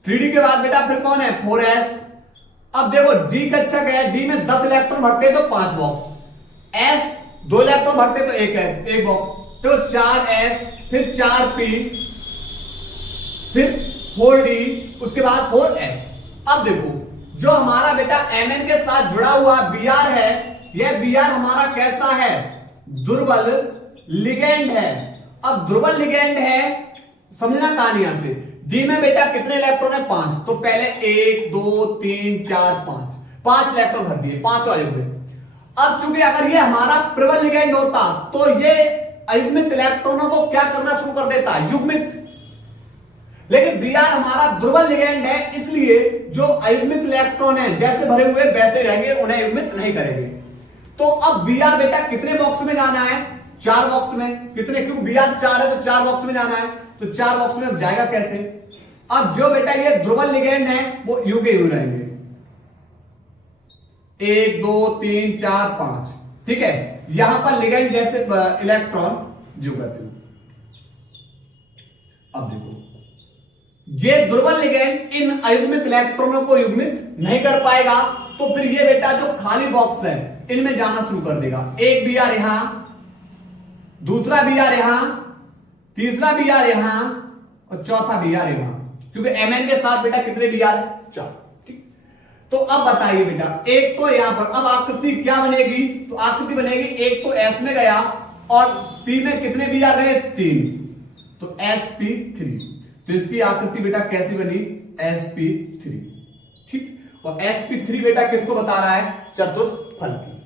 3d के बाद बेटा फिर कौन है 4s। अब देखो d कक्षक है, d में 10 इलेक्ट्रॉन भरते तो 5 बॉक्स, s 2 इलेक्ट्रॉन भरते तो 1 बॉक्स, तो 4s फिर 4p फिर 4d उसके बाद 4s। अब देखो जो हमारा बेटा Mn के साथ जुड़ा हुआ Br है, यह Br हमारा कैसा है, दुर्बल लिगेंड है। अब दुर्बल लिगेंड है, समझना कहानी यहां से। D में बेटा कितने इलेक्ट्रॉन है, 5। तो पहले 1 2 3 4 5 इलेक्ट्रॉन भर दिए, 5 अयस्क। अब चूंकि अगर ये हमारा प्रबल लिगेंड होता तो ये अयुग्मित इलेक्ट्रॉनों को क्या करना शुरू कर देता है, युग्मित। लेकिन Br हमारा दुर्बल लिगेंड है, इसलिए जो अयुग्मित इलेक्ट्रॉन है जैसे भरे हुए वैसे रहेंगे, उन्हें युग्मित नहीं करेंगे। तो अब Br बेटा कितने बॉक्स में जाना है, 4 बॉक्स में। कितने, क्योंकि Br 4 है तो 4 बॉक्स में जाना है, तो 4 बॉक्स में अब जाएगा कैसे। अब जो बेटा ये दुर्बल लिगेंड है वो यू के यू रहेंगे, 1 2 3 4 5, ठीक है। यहां पर लिगेंड जैसे इलेक्ट्रॉन जो करते हो। अब देखो ये दुर्बल लिगेंड इन अयुग्मित इलेक्ट्रॉनों को युग्मित नहीं कर पाएगा, तो फिर ये बेटा जो खाली बॉक्स है इनमें जाना शुरू कर देगा। एक Br यहां, दूसरा Br यहां, तीसरा Br यहां और चौथा Br यहां, क्योंकि Mn के साथ बेटा कितने Br, 4, ठीक। तो अब बताइए बेटा, एक तो यहां पर अब आकृति क्या बनेगी, तो आकृति बनेगी एक तो S में गया और P में कितने Br गए, 3, तो sp3। तो इसकी आकृति बेटा कैसी बनी, sp3, ठीक। और sp3 बेटा किसको बता रहा है, चतुष्फलकी।